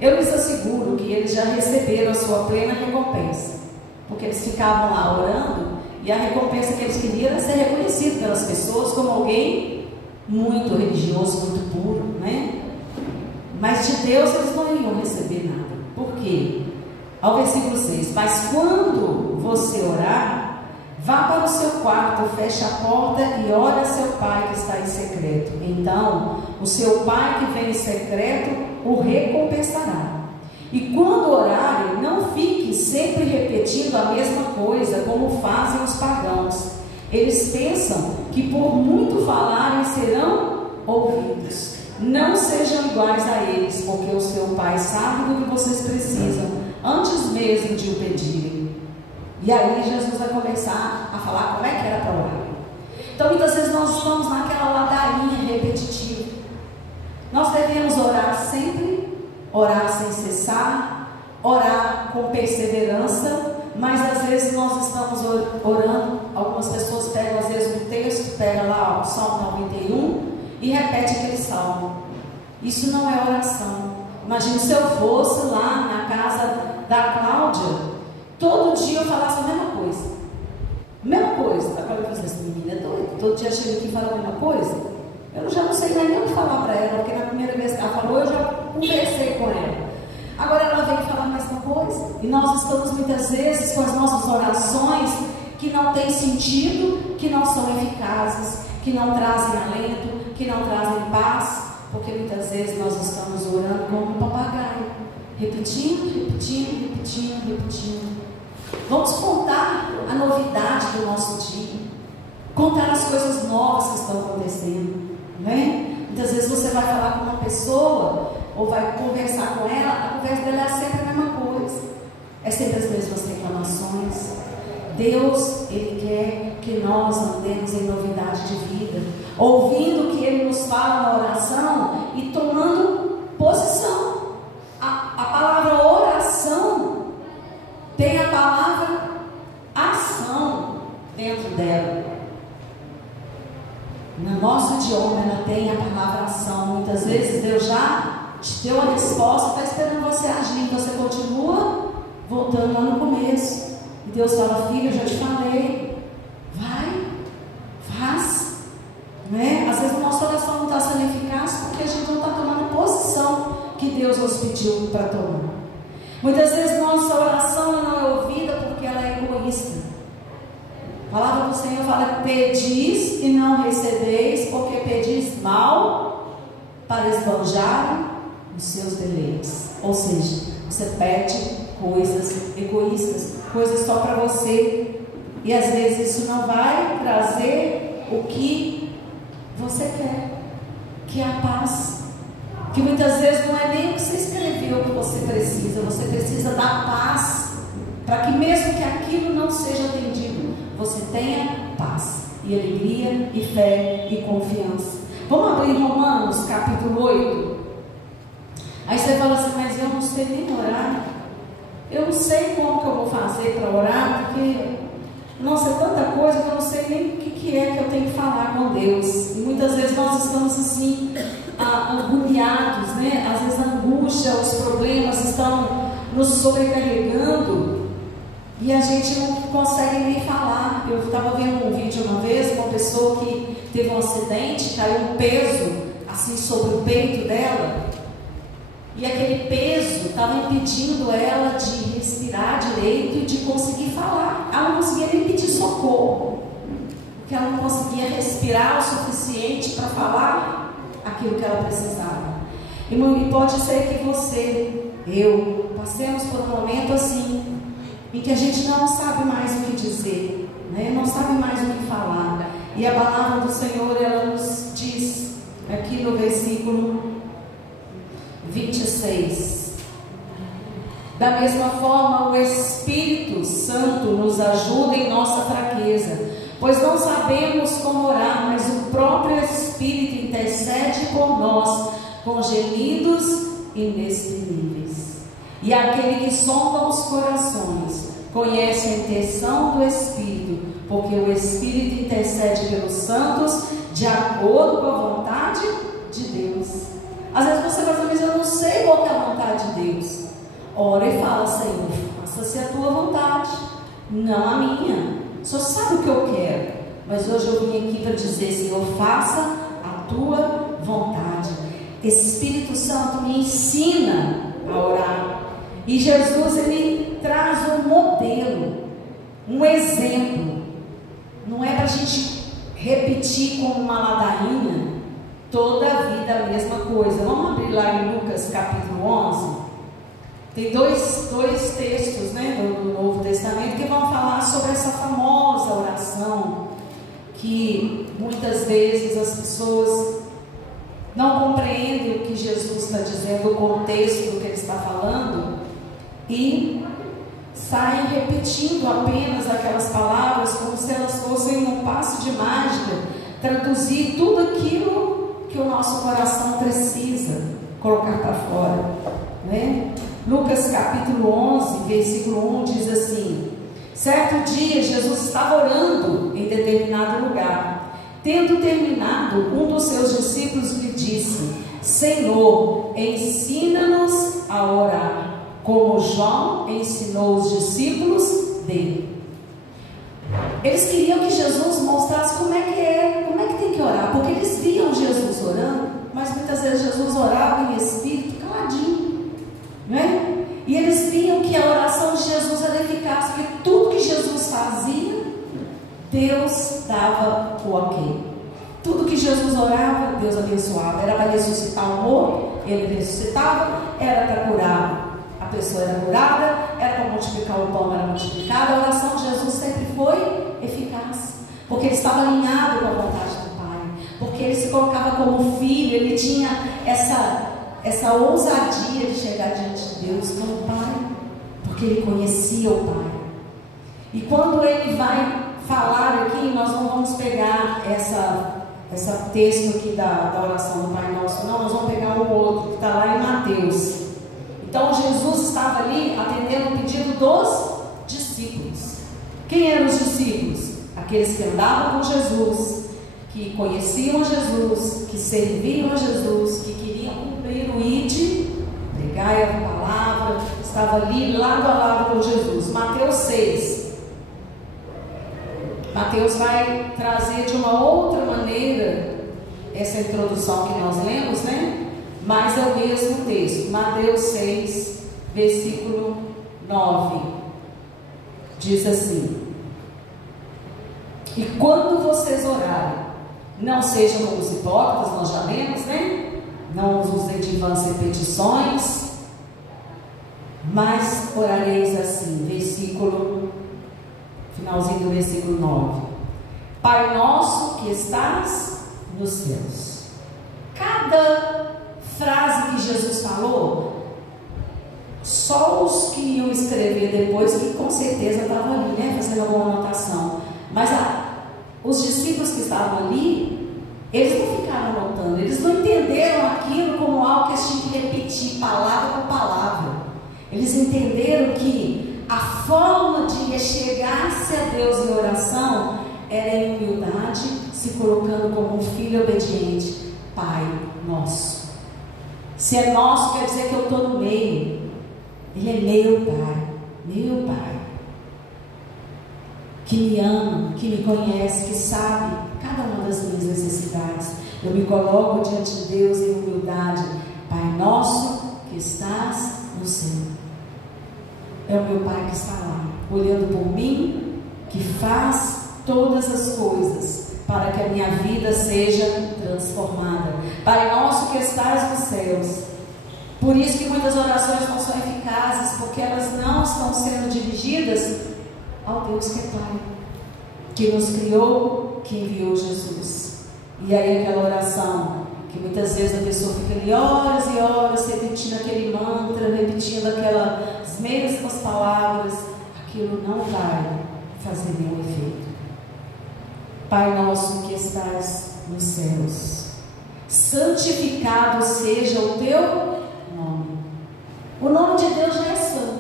Eu lhes asseguro que eles já receberam a sua plena recompensa, porque eles ficavam lá orando e a recompensa que eles queriam era ser reconhecido pelas pessoas como alguém muito religioso, muito puro, né? Mas de Deus eles não iriam receber nada. Por quê? Ao versículo 6: Mas quando você orar, vá para o seu quarto, feche a porta e ore a seu pai que está em secreto. Então o seu pai que vem em secreto o recompensará. E quando orarem, não fique sempre repetindo a mesma coisa, como fazem os pagãos. Eles pensam que por muito falarem serão ouvidos. Não sejam iguais a eles, porque o seu pai sabe do que vocês precisam, antes mesmo de o pedirem. E aí Jesus vai começar a falar como é que era para orar. Então muitas vezes nós estamos naquela ladainha repetitiva. Nós devemos orar sempre, orar sem cessar, orar com perseverança, mas às vezes nós estamos orando, algumas pessoas pegam às vezes um texto, pega lá o Salmo 91 e repete aquele salmo. Isso não é oração. Imagina se eu fosse lá na casa da Cláudia, todo dia eu falasse a mesma coisa. Mesma coisa. A Cláudia falou assim: menina é doida, todo dia chega aqui e fala a mesma coisa. Eu já não sei nem o que falar para ela, porque na primeira vez que ela falou, eu já conversei com ela. Agora ela vem falar mais uma coisa. E nós estamos muitas vezes com as nossas orações que não têm sentido, que não são eficazes, que não trazem alento, que não trazem paz, porque muitas vezes nós estamos orando como um papagaio, repetindo. Vamos contar a novidade do nosso dia, contar as coisas novas que estão acontecendo, né? Muitas vezes você vai falar com uma pessoa ou vai conversar com ela, a conversa dela é sempre a mesma coisa, é sempre as mesmas reclamações. Deus, Ele quer que nós andemos em novidade de vida, ouvindo o que Ele nos fala na oração e tomando posição. A palavra oração tem a palavra ação dentro dela. No nosso idioma ela tem a palavra ação. Muitas vezes Deus já te deu a resposta, está esperando você agir, você continua voltando lá no começo. E Deus fala: filho, eu já te falei, vai, faz, né? Às vezes a nossa oração não está sendo eficaz pediu para tomar. Muitas vezes nossa oração não é ouvida porque ela é egoísta. A palavra do Senhor fala: pedis e não recebeis, porque pedis mal para esbanjar os seus deleites. Ou seja, você pede coisas egoístas, coisas só para você, e às vezes isso não vai trazer o que você quer, que é a paz, que muitas vezes não é nem o que você escreveu que você precisa da paz, para que mesmo que aquilo não seja atendido, você tenha paz e alegria e fé e confiança. Vamos abrir Romanos capítulo 8. Aí você fala assim: mas eu não sei nem orar, eu não sei como que eu vou fazer para orar, porque, nossa, é tanta coisa que eu não sei nem o que é que eu tenho que falar com Deus. E muitas vezes nós estamos assim, agoniados, né? Às vezes a angústia, os problemas estão nos sobrecarregando e a gente não consegue nem falar. Eu estava vendo um vídeo uma vez, uma pessoa que teve um acidente, caiu um peso assim sobre o peito dela, e aquele peso estava impedindo ela de respirar direito e de conseguir falar. Ela não conseguia nem pedir socorro, porque ela não conseguia respirar o suficiente para falar aquilo que ela precisava. E pode ser que você, eu, passemos por um momento assim, em que a gente não sabe mais o que dizer, né? Não sabe mais o que falar. E a palavra do Senhor, ela nos diz aqui no versículo 26: da mesma forma, o Espírito Santo nos ajuda em nossa fraqueza, pois não sabemos como orar, mas o próprio Espírito intercede por nós com gemidos inexprimíveis. E aquele que sonda os corações conhece a intenção do Espírito, porque o Espírito intercede pelos santos de acordo com a vontade de Deus. Às vezes você vai dizer: mas eu não sei qual é a vontade de Deus. Ora e fala: Senhor, faça-se a tua vontade, não a minha. O Senhor sabe o que eu quero, mas hoje eu vim aqui para dizer: Senhor, faça a tua vontade. Espírito Santo me ensina a orar. E Jesus, ele traz um modelo, um exemplo. Não é para a gente repetir como uma ladainha toda a vida a mesma coisa. Vamos abrir lá em Lucas capítulo 11. Tem dois textos, né, do Novo Testamento que vão falar sobre essa famosa oração, que muitas vezes as pessoas não compreendem o que Jesus está dizendo, o contexto do que ele está falando, e saem repetindo apenas aquelas palavras como se elas fossem um passe de mágica, traduzir tudo aquilo que o nosso coração precisa colocar para fora, né? Lucas capítulo 11, versículo 1 diz assim: certo dia Jesus estava orando em determinado lugar. Tendo terminado, um dos seus discípulos lhe disse: Senhor, ensina-nos a orar, como João ensinou os discípulos dele. Eles queriam que Jesus mostrasse como é que tem que orar, porque eles viam Jesus orando, mas muitas vezes Jesus orava em espírito, caladinho, né? E eles viam que a oração de Jesus era eficaz, porque tudo que Jesus fazia, Deus dava o ok. Tudo que Jesus orava, Deus abençoava. Era para ressuscitar um morto, ele ressuscitava. Era para curar, a pessoa era curada. Era para multiplicar o pão, era multiplicado. A oração de Jesus sempre foi eficaz, porque ele estava alinhado com a vontade do Pai, porque ele se colocava como filho. Ele tinha essa ousadia de chegar diante de Deus como Pai, porque ele conhecia o Pai. E quando ele vai falar aqui, nós não vamos pegar esse texto aqui da oração do Pai Nosso, não, nós vamos pegar um outro que está lá em Mateus. Então Jesus estava ali atendendo o pedido dos discípulos. Quem eram os discípulos? Aqueles que andavam com Jesus, que conheciam a Jesus, que serviam a Jesus, que queriam cumprir o ide, pregai a palavra, estava ali lado a lado com Jesus. Mateus 6. Mateus vai trazer de uma outra maneira essa introdução que nós lemos, né? mas é o mesmo texto. Mateus 6, versículo 9, diz assim: e quando vocês orarem, não sejam como os hipócritas, nós já lemos, né? Não usem de vãs repetições, mas orareis assim, finalzinho do versículo 9: Pai nosso que estás nos céus. Cada frase que Jesus falou, só os que iam escrever depois, que com certeza estavam ali, né, fazendo alguma anotação, mas os discípulos que estavam ali, eles não ficaram anotando, eles não entenderam aquilo como algo que eles tinham que repetir palavra por palavra. Eles entenderam que a forma de chegar-se a Deus em oração era em humildade, se colocando como um filho obediente. Pai nosso. Se é nosso, quer dizer que eu estou no meio. Ele é meu Pai, que me ama, que me conhece, que sabe cada uma das minhas necessidades. Eu me coloco diante de Deus em humildade. Pai nosso que estás no céu. É o meu Pai que está lá, olhando por mim, que faz todas as coisas para que a minha vida seja transformada. Pai nosso que estás nos céus. Por isso que muitas orações não são eficazes, porque elas não estão sendo dirigidas ao Deus que é Pai, que nos criou, que enviou Jesus. E aí aquela oração, que muitas vezes a pessoa fica ali horas e horas repetindo aquele mantra, repetindo aquelas mesmas palavras, aquilo não vai fazer nenhum efeito. Pai nosso que estás nos céus, santificado seja o teu nome. O nome de Deus já é santo,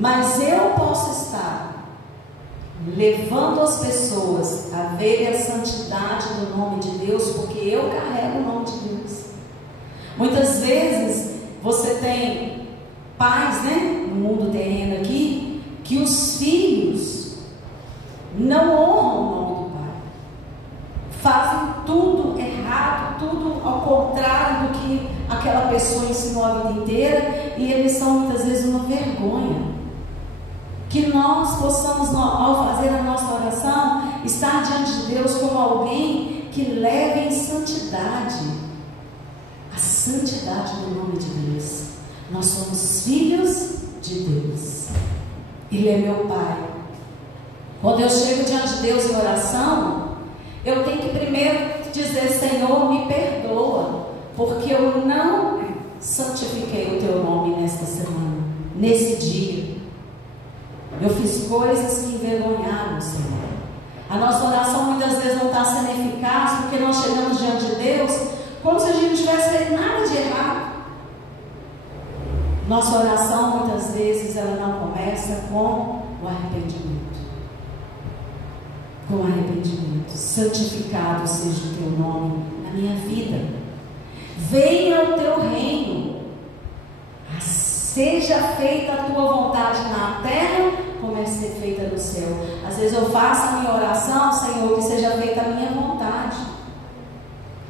mas eu posso estar levando as pessoas a verem a santidade do nome de Deus, porque eu carrego o nome de Deus. Muitas vezes você tem pais, né, no mundo terreno aqui, que os filhos não honram o nome do pai, fazem tudo errado, tudo ao contrário do que aquela pessoa ensinou a vida inteira, e eles são muitas vezes uma vergonha. Que nós possamos, ao fazer a nossa oração, estar diante de Deus como alguém que leve em santidade, a santidade do nome de Deus. Nós somos filhos de Deus, Ele é meu Pai. Quando eu chego diante de Deus em oração, eu tenho que primeiro dizer: Senhor, me perdoa, porque eu não santifiquei o teu nome nesta semana, nesse dia. Eu fiz coisas que envergonharam o Senhor. A nossa oração muitas vezes não está sendo eficaz, porque nós chegamos diante de Deus como se a gente não tivesse feito nada de errado. Nossa oração muitas vezes ela não começa com o arrependimento. Com o arrependimento. Santificado seja o teu nome na minha vida. Venha o teu reino. Seja feita a tua vontade na terra, como é ser feita no céu. Às vezes eu faço a minha oração: Senhor, que seja feita a minha vontade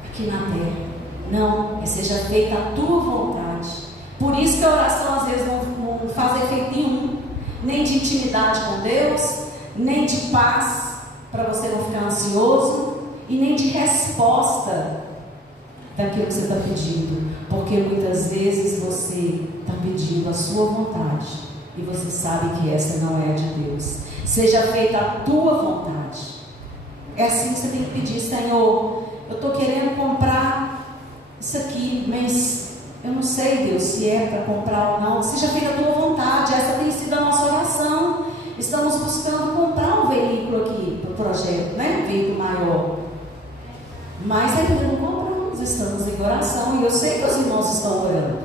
aqui na terra. Não, que seja feita a tua vontade. Por isso que a oração às vezes não faz efeito nenhum, nem de intimidade com Deus, nem de paz, para você não ficar ansioso, e nem de resposta daquilo que você está pedindo, porque muitas vezes você está pedindo a sua vontade e você sabe que essa não é a de Deus. Seja feita a tua vontade. É assim que você tem que pedir: Senhor, eu estou querendo comprar isso aqui, mas eu não sei, Deus, se é para comprar ou não. Seja feita a tua vontade. Essa tem sido a nossa oração. Estamos buscando comprar um veículo aqui para o projeto, né? Um veículo maior, mas ainda não compramos. Estamos em oração, e eu sei que os irmãos estão orando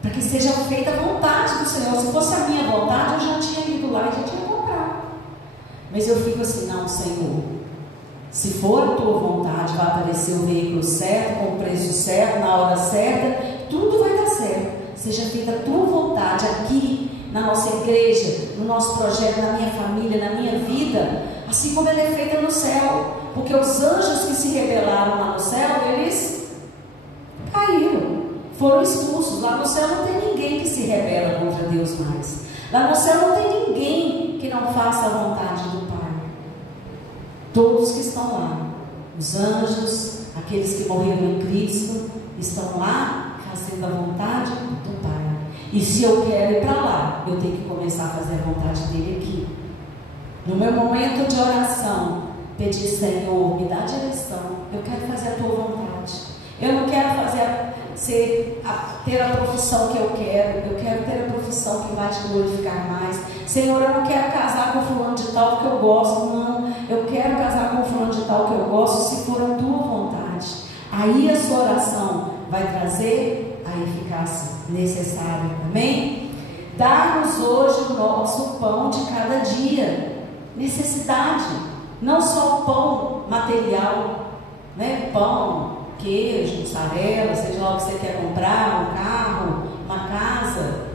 para que seja feita a vontade do Senhor. Se fosse a minha vontade, eu já tinha ido lá e já tinha comprado. Mas eu fico assim: não, Senhor, se for a tua vontade, vai aparecer o veículo certo, com o preço certo, na hora certa, tudo vai dar certo. Seja feita a tua vontade aqui na nossa igreja, no nosso projeto, na minha família, na minha vida, assim como ela é feita no céu. Porque os anjos que se rebelaram lá no céu, eles caíram. foram expulsos. Lá no céu não tem ninguém que se rebela contra Deus mais. Lá no céu não tem ninguém que não faça a vontade do Pai. Todos que estão lá, os anjos, aqueles que morreram em Cristo, estão lá fazendo a vontade do Pai. E se eu quero ir para lá, eu tenho que começar a fazer a vontade dele aqui. No meu momento de oração, pedir: Senhor, me dá direção. Eu quero fazer a tua vontade. Eu não quero ter a profissão que eu quero ter a profissão que vai te glorificar mais. Senhor, eu não quero casar com fulano de tal que eu gosto, não. Eu quero casar com fulano de tal que eu gosto, se for a tua vontade. Aí a sua oração vai trazer a eficácia necessária. Amém? Dá-nos hoje o nosso pão de cada dia. Necessidade, não só o pão material, né? Pão, queijo, mussarela, seja lá o que você quer comprar, um carro, uma casa.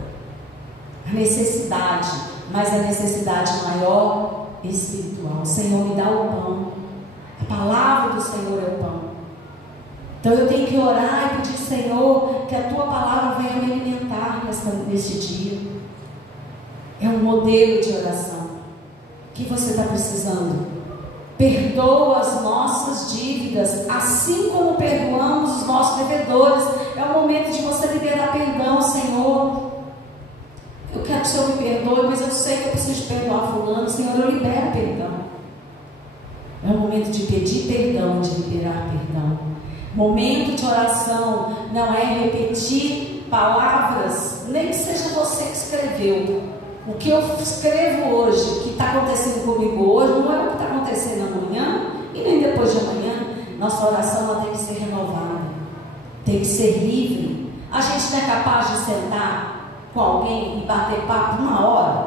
A necessidade, mas a necessidade maior espiritual. Senhor, me dá o pão. A palavra do Senhor é o pão. Então eu tenho que orar e pedir: Senhor, que a tua palavra venha me alimentar neste dia. É um modelo de oração. O que você está precisando? Perdoa as nossas dívidas, assim como perdoamos os nossos devedores. É o momento de você liberar perdão. Senhor, eu quero que o Senhor me perdoe, mas eu sei que eu preciso perdoar fulano. Senhor, eu libero perdão. É o momento de pedir perdão, de liberar perdão. Momento de oração não é repetir palavras, nem que seja você que escreveu. O que eu escrevo hoje, o que está acontecendo comigo hoje, não é o que está acontecendo amanhã e nem depois de amanhã. Nossa oração ela tem que ser renovada, tem que ser livre. A gente não é capaz de sentar com alguém e bater papo 1 hora.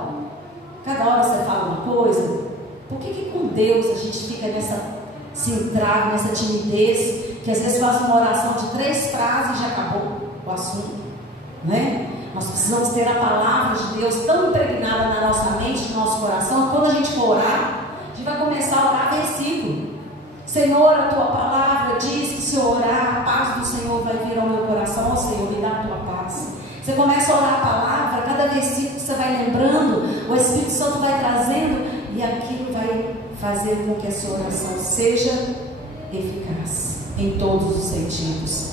Cada hora você fala uma coisa. Por que com Deus a gente fica se entrar nessa timidez, que às vezes faz uma oração de 3 frases e já acabou o assunto, né? Nós precisamos ter a palavra de Deus tão impregnada na nossa mente, no nosso coração, que quando a gente for orar, a gente vai começar a orar versículo. Senhor, a tua palavra diz que se eu orar, a paz do Senhor vai vir ao meu coração. Ó Senhor, me dá a tua paz. Você começa a orar a palavra, cada versículo que você vai lembrando, o Espírito Santo vai trazendo, e aquilo vai fazer com que a sua oração seja eficaz em todos os sentidos.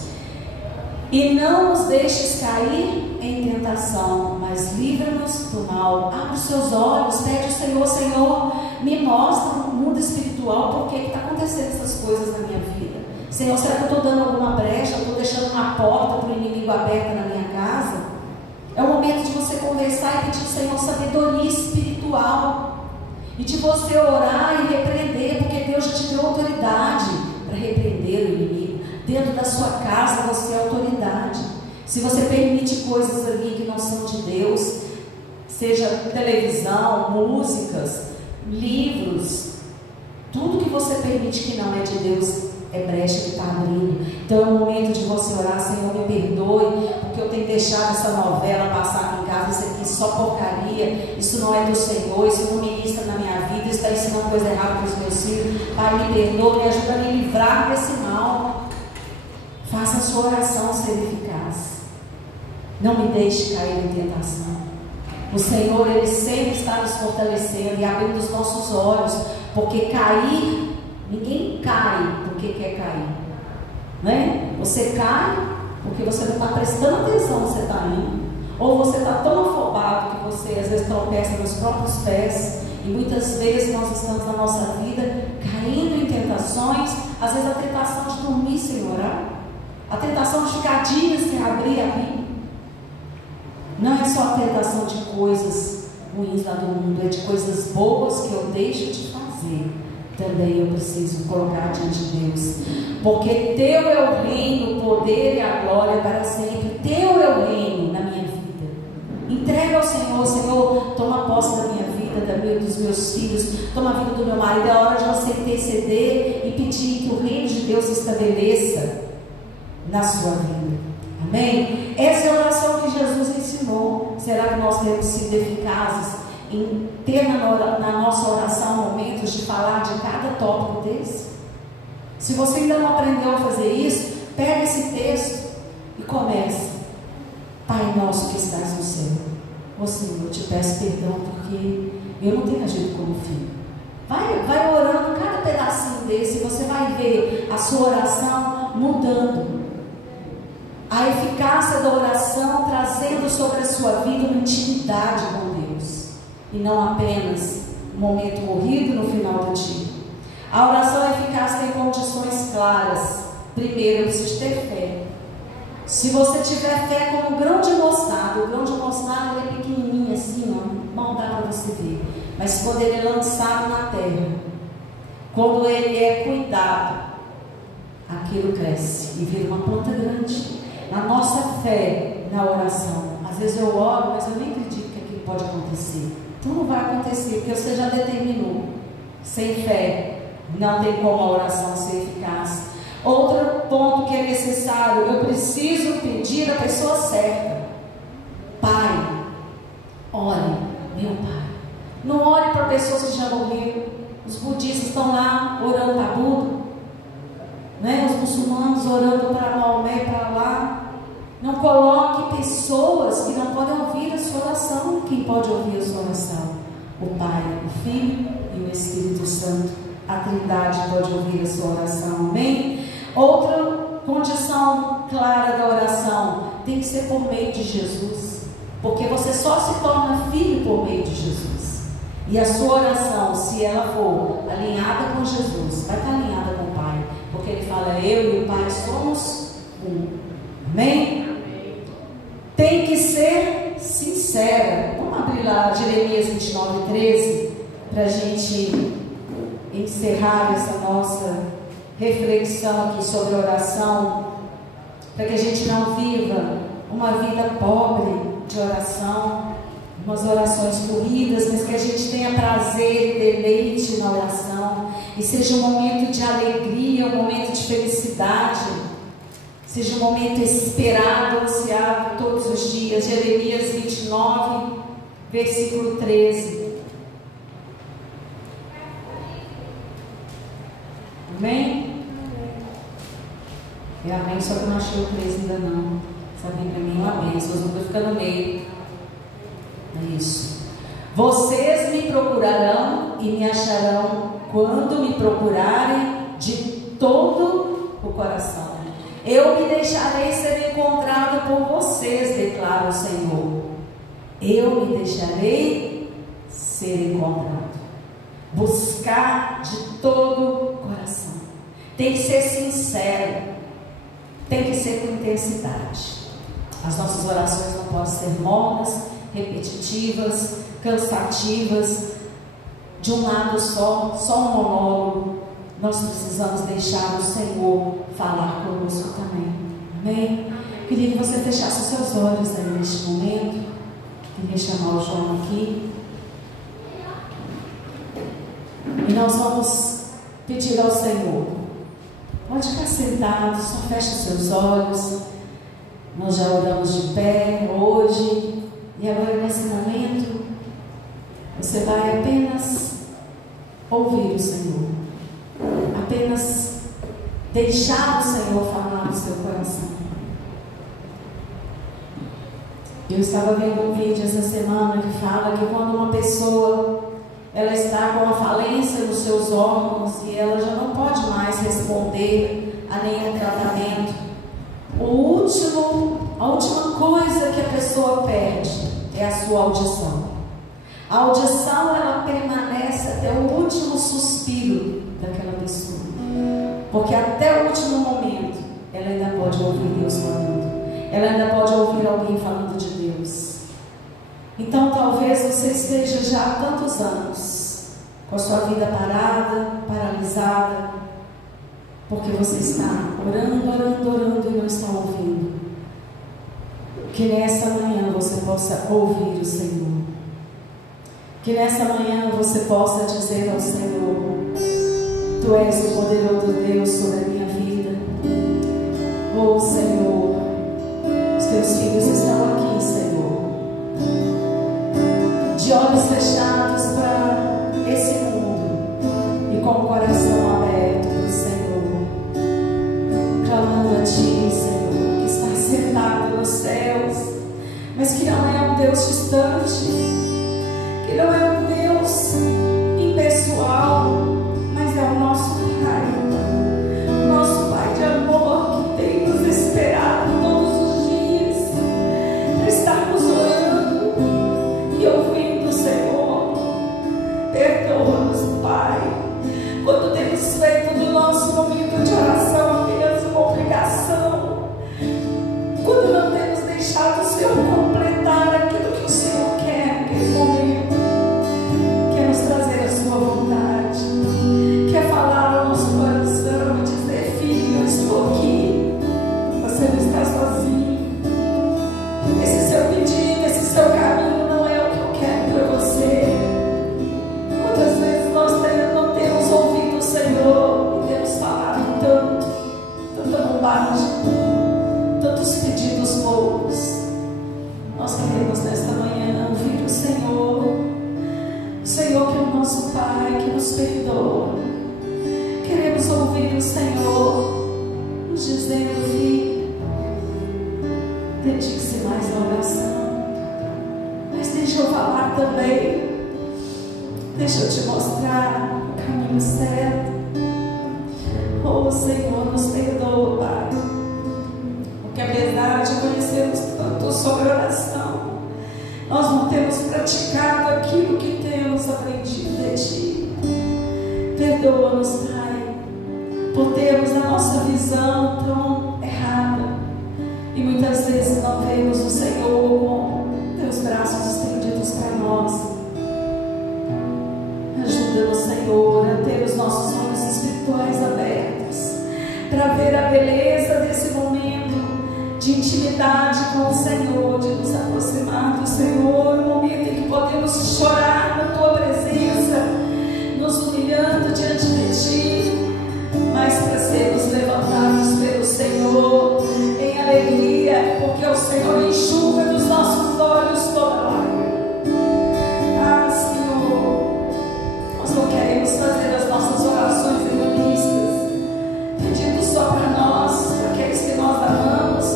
E não nos deixes cair em tentação, mas livra-nos do mal. Abre os seus olhos, pede ao Senhor: Senhor, me mostra no mundo espiritual por que está acontecendo essas coisas na minha vida. Senhor, será que eu estou dando alguma brecha? Eu estou deixando uma porta para o inimigo aberta na minha casa? É o momento de você conversar e pedir ao Senhor sabedoria espiritual, e de você orar e repreender, porque Deus já te deu autoridade para repreender o inimigo. Dentro da sua casa você é autoridade. Se você permite coisas ali que não são de Deus, seja televisão, músicas, livros, tudo que você permite que não é de Deus é brecha que está abrindo. Então é o momento de você orar: Senhor, me perdoe, porque eu tenho deixado essa novela passar aqui em casa. Isso aqui só porcaria, isso não é do Senhor, isso não ministra na minha vida, isso está ensinando coisa errada para os meus filhos. Pai, me perdoe, me ajuda a me livrar desse mal. Faça a sua oração ser eficaz. Não me deixe cair em tentação. O Senhor, Ele sempre está nos fortalecendo e abrindo os nossos olhos, porque cair, ninguém cai porque quer cair, né? Você cai porque você não está prestando atenção onde você está indo, ou você está tão afobado que você às vezes tropeça nos próprios pés. E muitas vezes nós estamos na nossa vida caindo em tentações, às vezes a tentação de dormir sem orar, a tentação de ficar dias sem abrir a Bíblia. Não é só a tentação de coisas ruins lá do mundo, é de coisas boas que eu deixo de fazer. Também eu preciso colocar diante de Deus, porque teu é o reino, o poder e a glória para sempre. Teu é o reino na minha vida. Entrega ao Senhor: Senhor, toma posse da minha vida, dos meus filhos, toma a vida do meu marido. É hora de você interceder e pedir que o reino de Deus se estabeleça na sua vida. Amém? Essa é a oração que Jesus ensinou. Será que nós temos sido eficazes em ter na nossa oração momentos de falar de cada tópico desse? Se você ainda não aprendeu a fazer isso, pega esse texto e comece. Pai nosso que estás no céu. Ó Senhor, eu te peço perdão porque eu não tenho agido como filho. Vai orando cada pedacinho desse, você vai ver a sua oração mudando. A eficácia da oração trazendo sobre a sua vida uma intimidade com Deus. E não apenas um momento morrido no final do dia. A oração eficaz tem condições claras. Primeiro, eu preciso ter fé. Se você tiver fé como um grão de mostarda, o grão de mostarda é pequenininho assim, ó, não dá para você ver. Mas quando ele é lançado na terra, quando ele é cuidado, aquilo cresce e vira uma planta grande. Na nossa fé, na oração, às vezes eu oro, mas eu nem acredito que aquilo pode acontecer. Então não vai acontecer, porque você já determinou. Sem fé, não tem como a oração ser eficaz. Outro ponto que é necessário, eu preciso pedir a pessoa certa. Pai, ore, meu Pai. Não ore para pessoas que já morreram. Os budistas estão lá orando para Buda, né? Os muçulmanos orando para Maomé, para lá. Não coloque pessoas que não podem ouvir a sua oração. Quem pode ouvir a sua oração? O Pai, o Filho e o Espírito Santo. A Trindade pode ouvir a sua oração. Amém? Outra condição clara da oração tem que ser por meio de Jesus, porque você só se torna filho por meio de Jesus. E a sua oração, se ela for alinhada com Jesus, vai estar alinhada com o Pai, porque ele fala: eu e o Pai somos um. Amém? Tem que ser sincera. Vamos abrir lá Jeremias 29:13 para a gente encerrar essa nossa reflexão aqui sobre oração, para que a gente não viva uma vida pobre de oração, umas orações corridas, mas que a gente tenha prazer e deleite na oração, e seja um momento de alegria, um momento de felicidade, seja um momento esperado, ansiado todos os dias. Jeremias 29, versículo 13. Amém? É amém, só que eu não achei o 13 ainda não. Sabe, para mim é uma bênção, eu vou ficar no meio. É isso. Vocês me procurarão e me acharão quando me procurarem de todo o coração. Eu me deixarei ser encontrado por vocês, declara o Senhor. Eu me deixarei ser encontrado. Buscar de todo o coração. Tem que ser sincero. Tem que ser com intensidade. As nossas orações não podem ser mornas, repetitivas, cansativas, de um lado só um monólogo. Nós precisamos deixar o Senhor falar conosco também. Amém? Queria que você fechasse os seus olhos aí neste momento. Queria chamar o João aqui. E nós vamos pedir ao Senhor. Pode ficar sentado, só feche os seus olhos. Nós já oramos de pé hoje. E agora nesse momento, você vai apenas ouvir o Senhor. Apenas deixar o Senhor falar no seu coração. Eu estava vendo um vídeo essa semana que fala que quando uma pessoa ela está com uma falência nos seus órgãos e ela já não pode mais responder a nenhum tratamento, a última coisa que a pessoa perde é a sua audição. A audição ela permanece até o último suspiro daquela pessoa, porque até o último momento ela ainda pode ouvir Deus falando, ela ainda pode ouvir alguém falando de Deus. Então talvez você esteja já há tantos anos com a sua vida parada, paralisada, porque você está orando e não está ouvindo. Que nessa manhã você possa ouvir o Senhor. Que nessa manhã você possa dizer ao Senhor: Tu és o poderoso Deus sobre a minha vida. Oh Senhor, os teus filhos estão aqui, Senhor, de olhos fechados para esse mundo e com o coração aberto para o Senhor, clamando a Ti, Senhor, que está sentado nos céus, mas que não é um Deus distante, que não é um Deus impessoal, mas é o nosso Pai de amor, que tem nos esperado todos os dias para estarmos orando e ouvindo o Senhor. Perdoa-nos, Pai, quando temos feito do nosso momento de oração apenas uma obrigação, quando não temos deixado o Senhor completar aquilo que o Senhor quer naquele momento, quer nos trazer a sua vontade, quer falar ao nosso coração e dizer: filho, eu estou aqui, você não está sozinho, esse seu pedido, esse seu caminho não é o que eu quero para você. Quantas vezes nós não temos ouvido o Senhor e temos falado tanta bobagem, tantos pedidos poucos. Nós queremos nesta manhã ouvir o Senhor que é o nosso Pai, que nos perdoa. Queremos ouvir o Senhor nos dizendo: filho, dedique-se mais à oração. Mas deixa eu falar também, deixa eu te mostrar o caminho certo. Oh Senhor, nos perdoa, Pai, porque apesar de conhecermos tanto sobre oração, nós não temos praticado aquilo que temos aprendido de Ti. Perdoa-nos, Pai, por termos a nossa visão tão errada e muitas vezes não vemos o Senhor com Teus braços estendidos para nós. Ajuda-nos, Senhor, a ter os nossos olhos espirituais abertos para ver a beleza desse momento de intimidade com o Senhor, de nos aproximar do Senhor, no momento em que podemos chorar na Tua presença, nos humilhando diante de Ti, mas para sermos levantados pelo Senhor em alegria, porque o Senhor enxuga dos nossos olhos toda lágrima. Ah, Senhor, nós não queremos fazer as nossas orações egoístas, pedindo só para nós, para aqueles que nós amamos,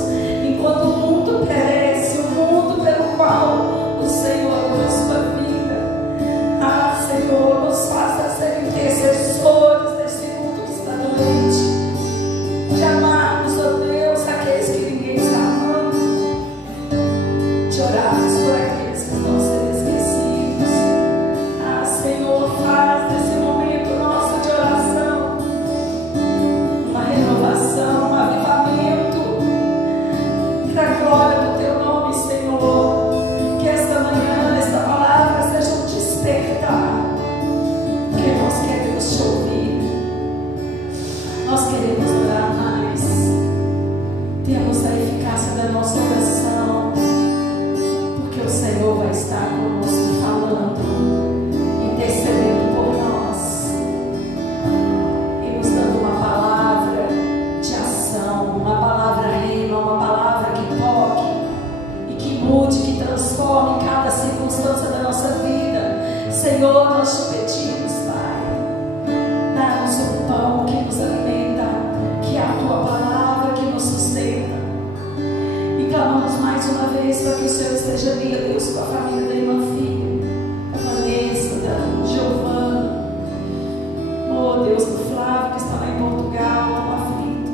enquanto o mundo perece, o mundo pelo qual o Senhor deu sua vida. Ah, Senhor, nos faça ser intercessores desse mundo que está doente, de amarmos, ó Deus, aqueles que ninguém está amando, de orarmos por aqueles que estão sendo esquecidos. Ah, Senhor, faz desse momento nosso de oração uma renovação, um avivamento para a glória do Teu nome, Senhor. Que esta manhã, esta palavra seja um despertar, porque nós queremos Te ouvir, nós queremos orar mais, temos a eficácia da nossa oração, porque o Senhor vai estar conosco falando, intercedendo por nós e nos dando uma palavra de ação, uma palavra rema, uma palavra que toque e que mude, que transforme cada circunstância da nossa vida. Senhor, nós Te pedimos, Pai, dá-nos o pão que nos alimenta, que é a Tua palavra que nos sustenta. E clamamos mais uma vez para que o Senhor esteja ali, ó Deus, com a família da irmã Filha, da Vanessa, da Giovana, oh Deus, do Flávio, que está lá em Portugal, tão aflito.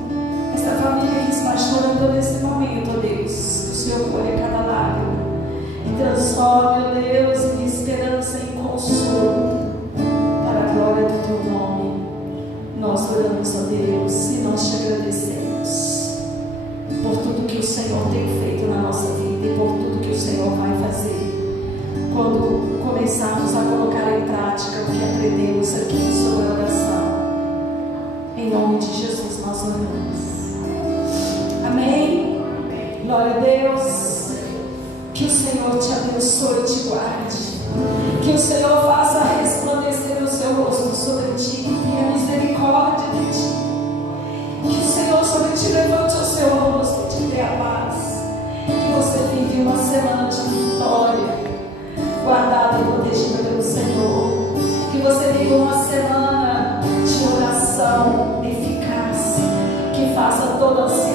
Essa família que está chorando nesse momento, ó Deus, que o Senhor colhe cada lágrima e transforme, ó Deus, em esperança e consolo para a glória do Teu nome. Nós oramos, ó Deus, e nós Te agradecemos por tudo que o Senhor tem feito na nossa vida e por tudo que o Senhor vai fazer quando começarmos a colocar em prática o que aprendemos aqui sobre a oração. Em nome de Jesus nós oramos. Amém? Glória a Deus. Que o Senhor te abençoe e te guarde. Que o Senhor faça resplandecer o seu rosto sobre ti e tenha misericórdia de ti. Que o Senhor sobre ti levante o seu rosto e te dê a paz. Que você vive uma semana de vitória, guardada e protegida pelo Senhor. Que você viva uma semana de oração eficaz, que faça todas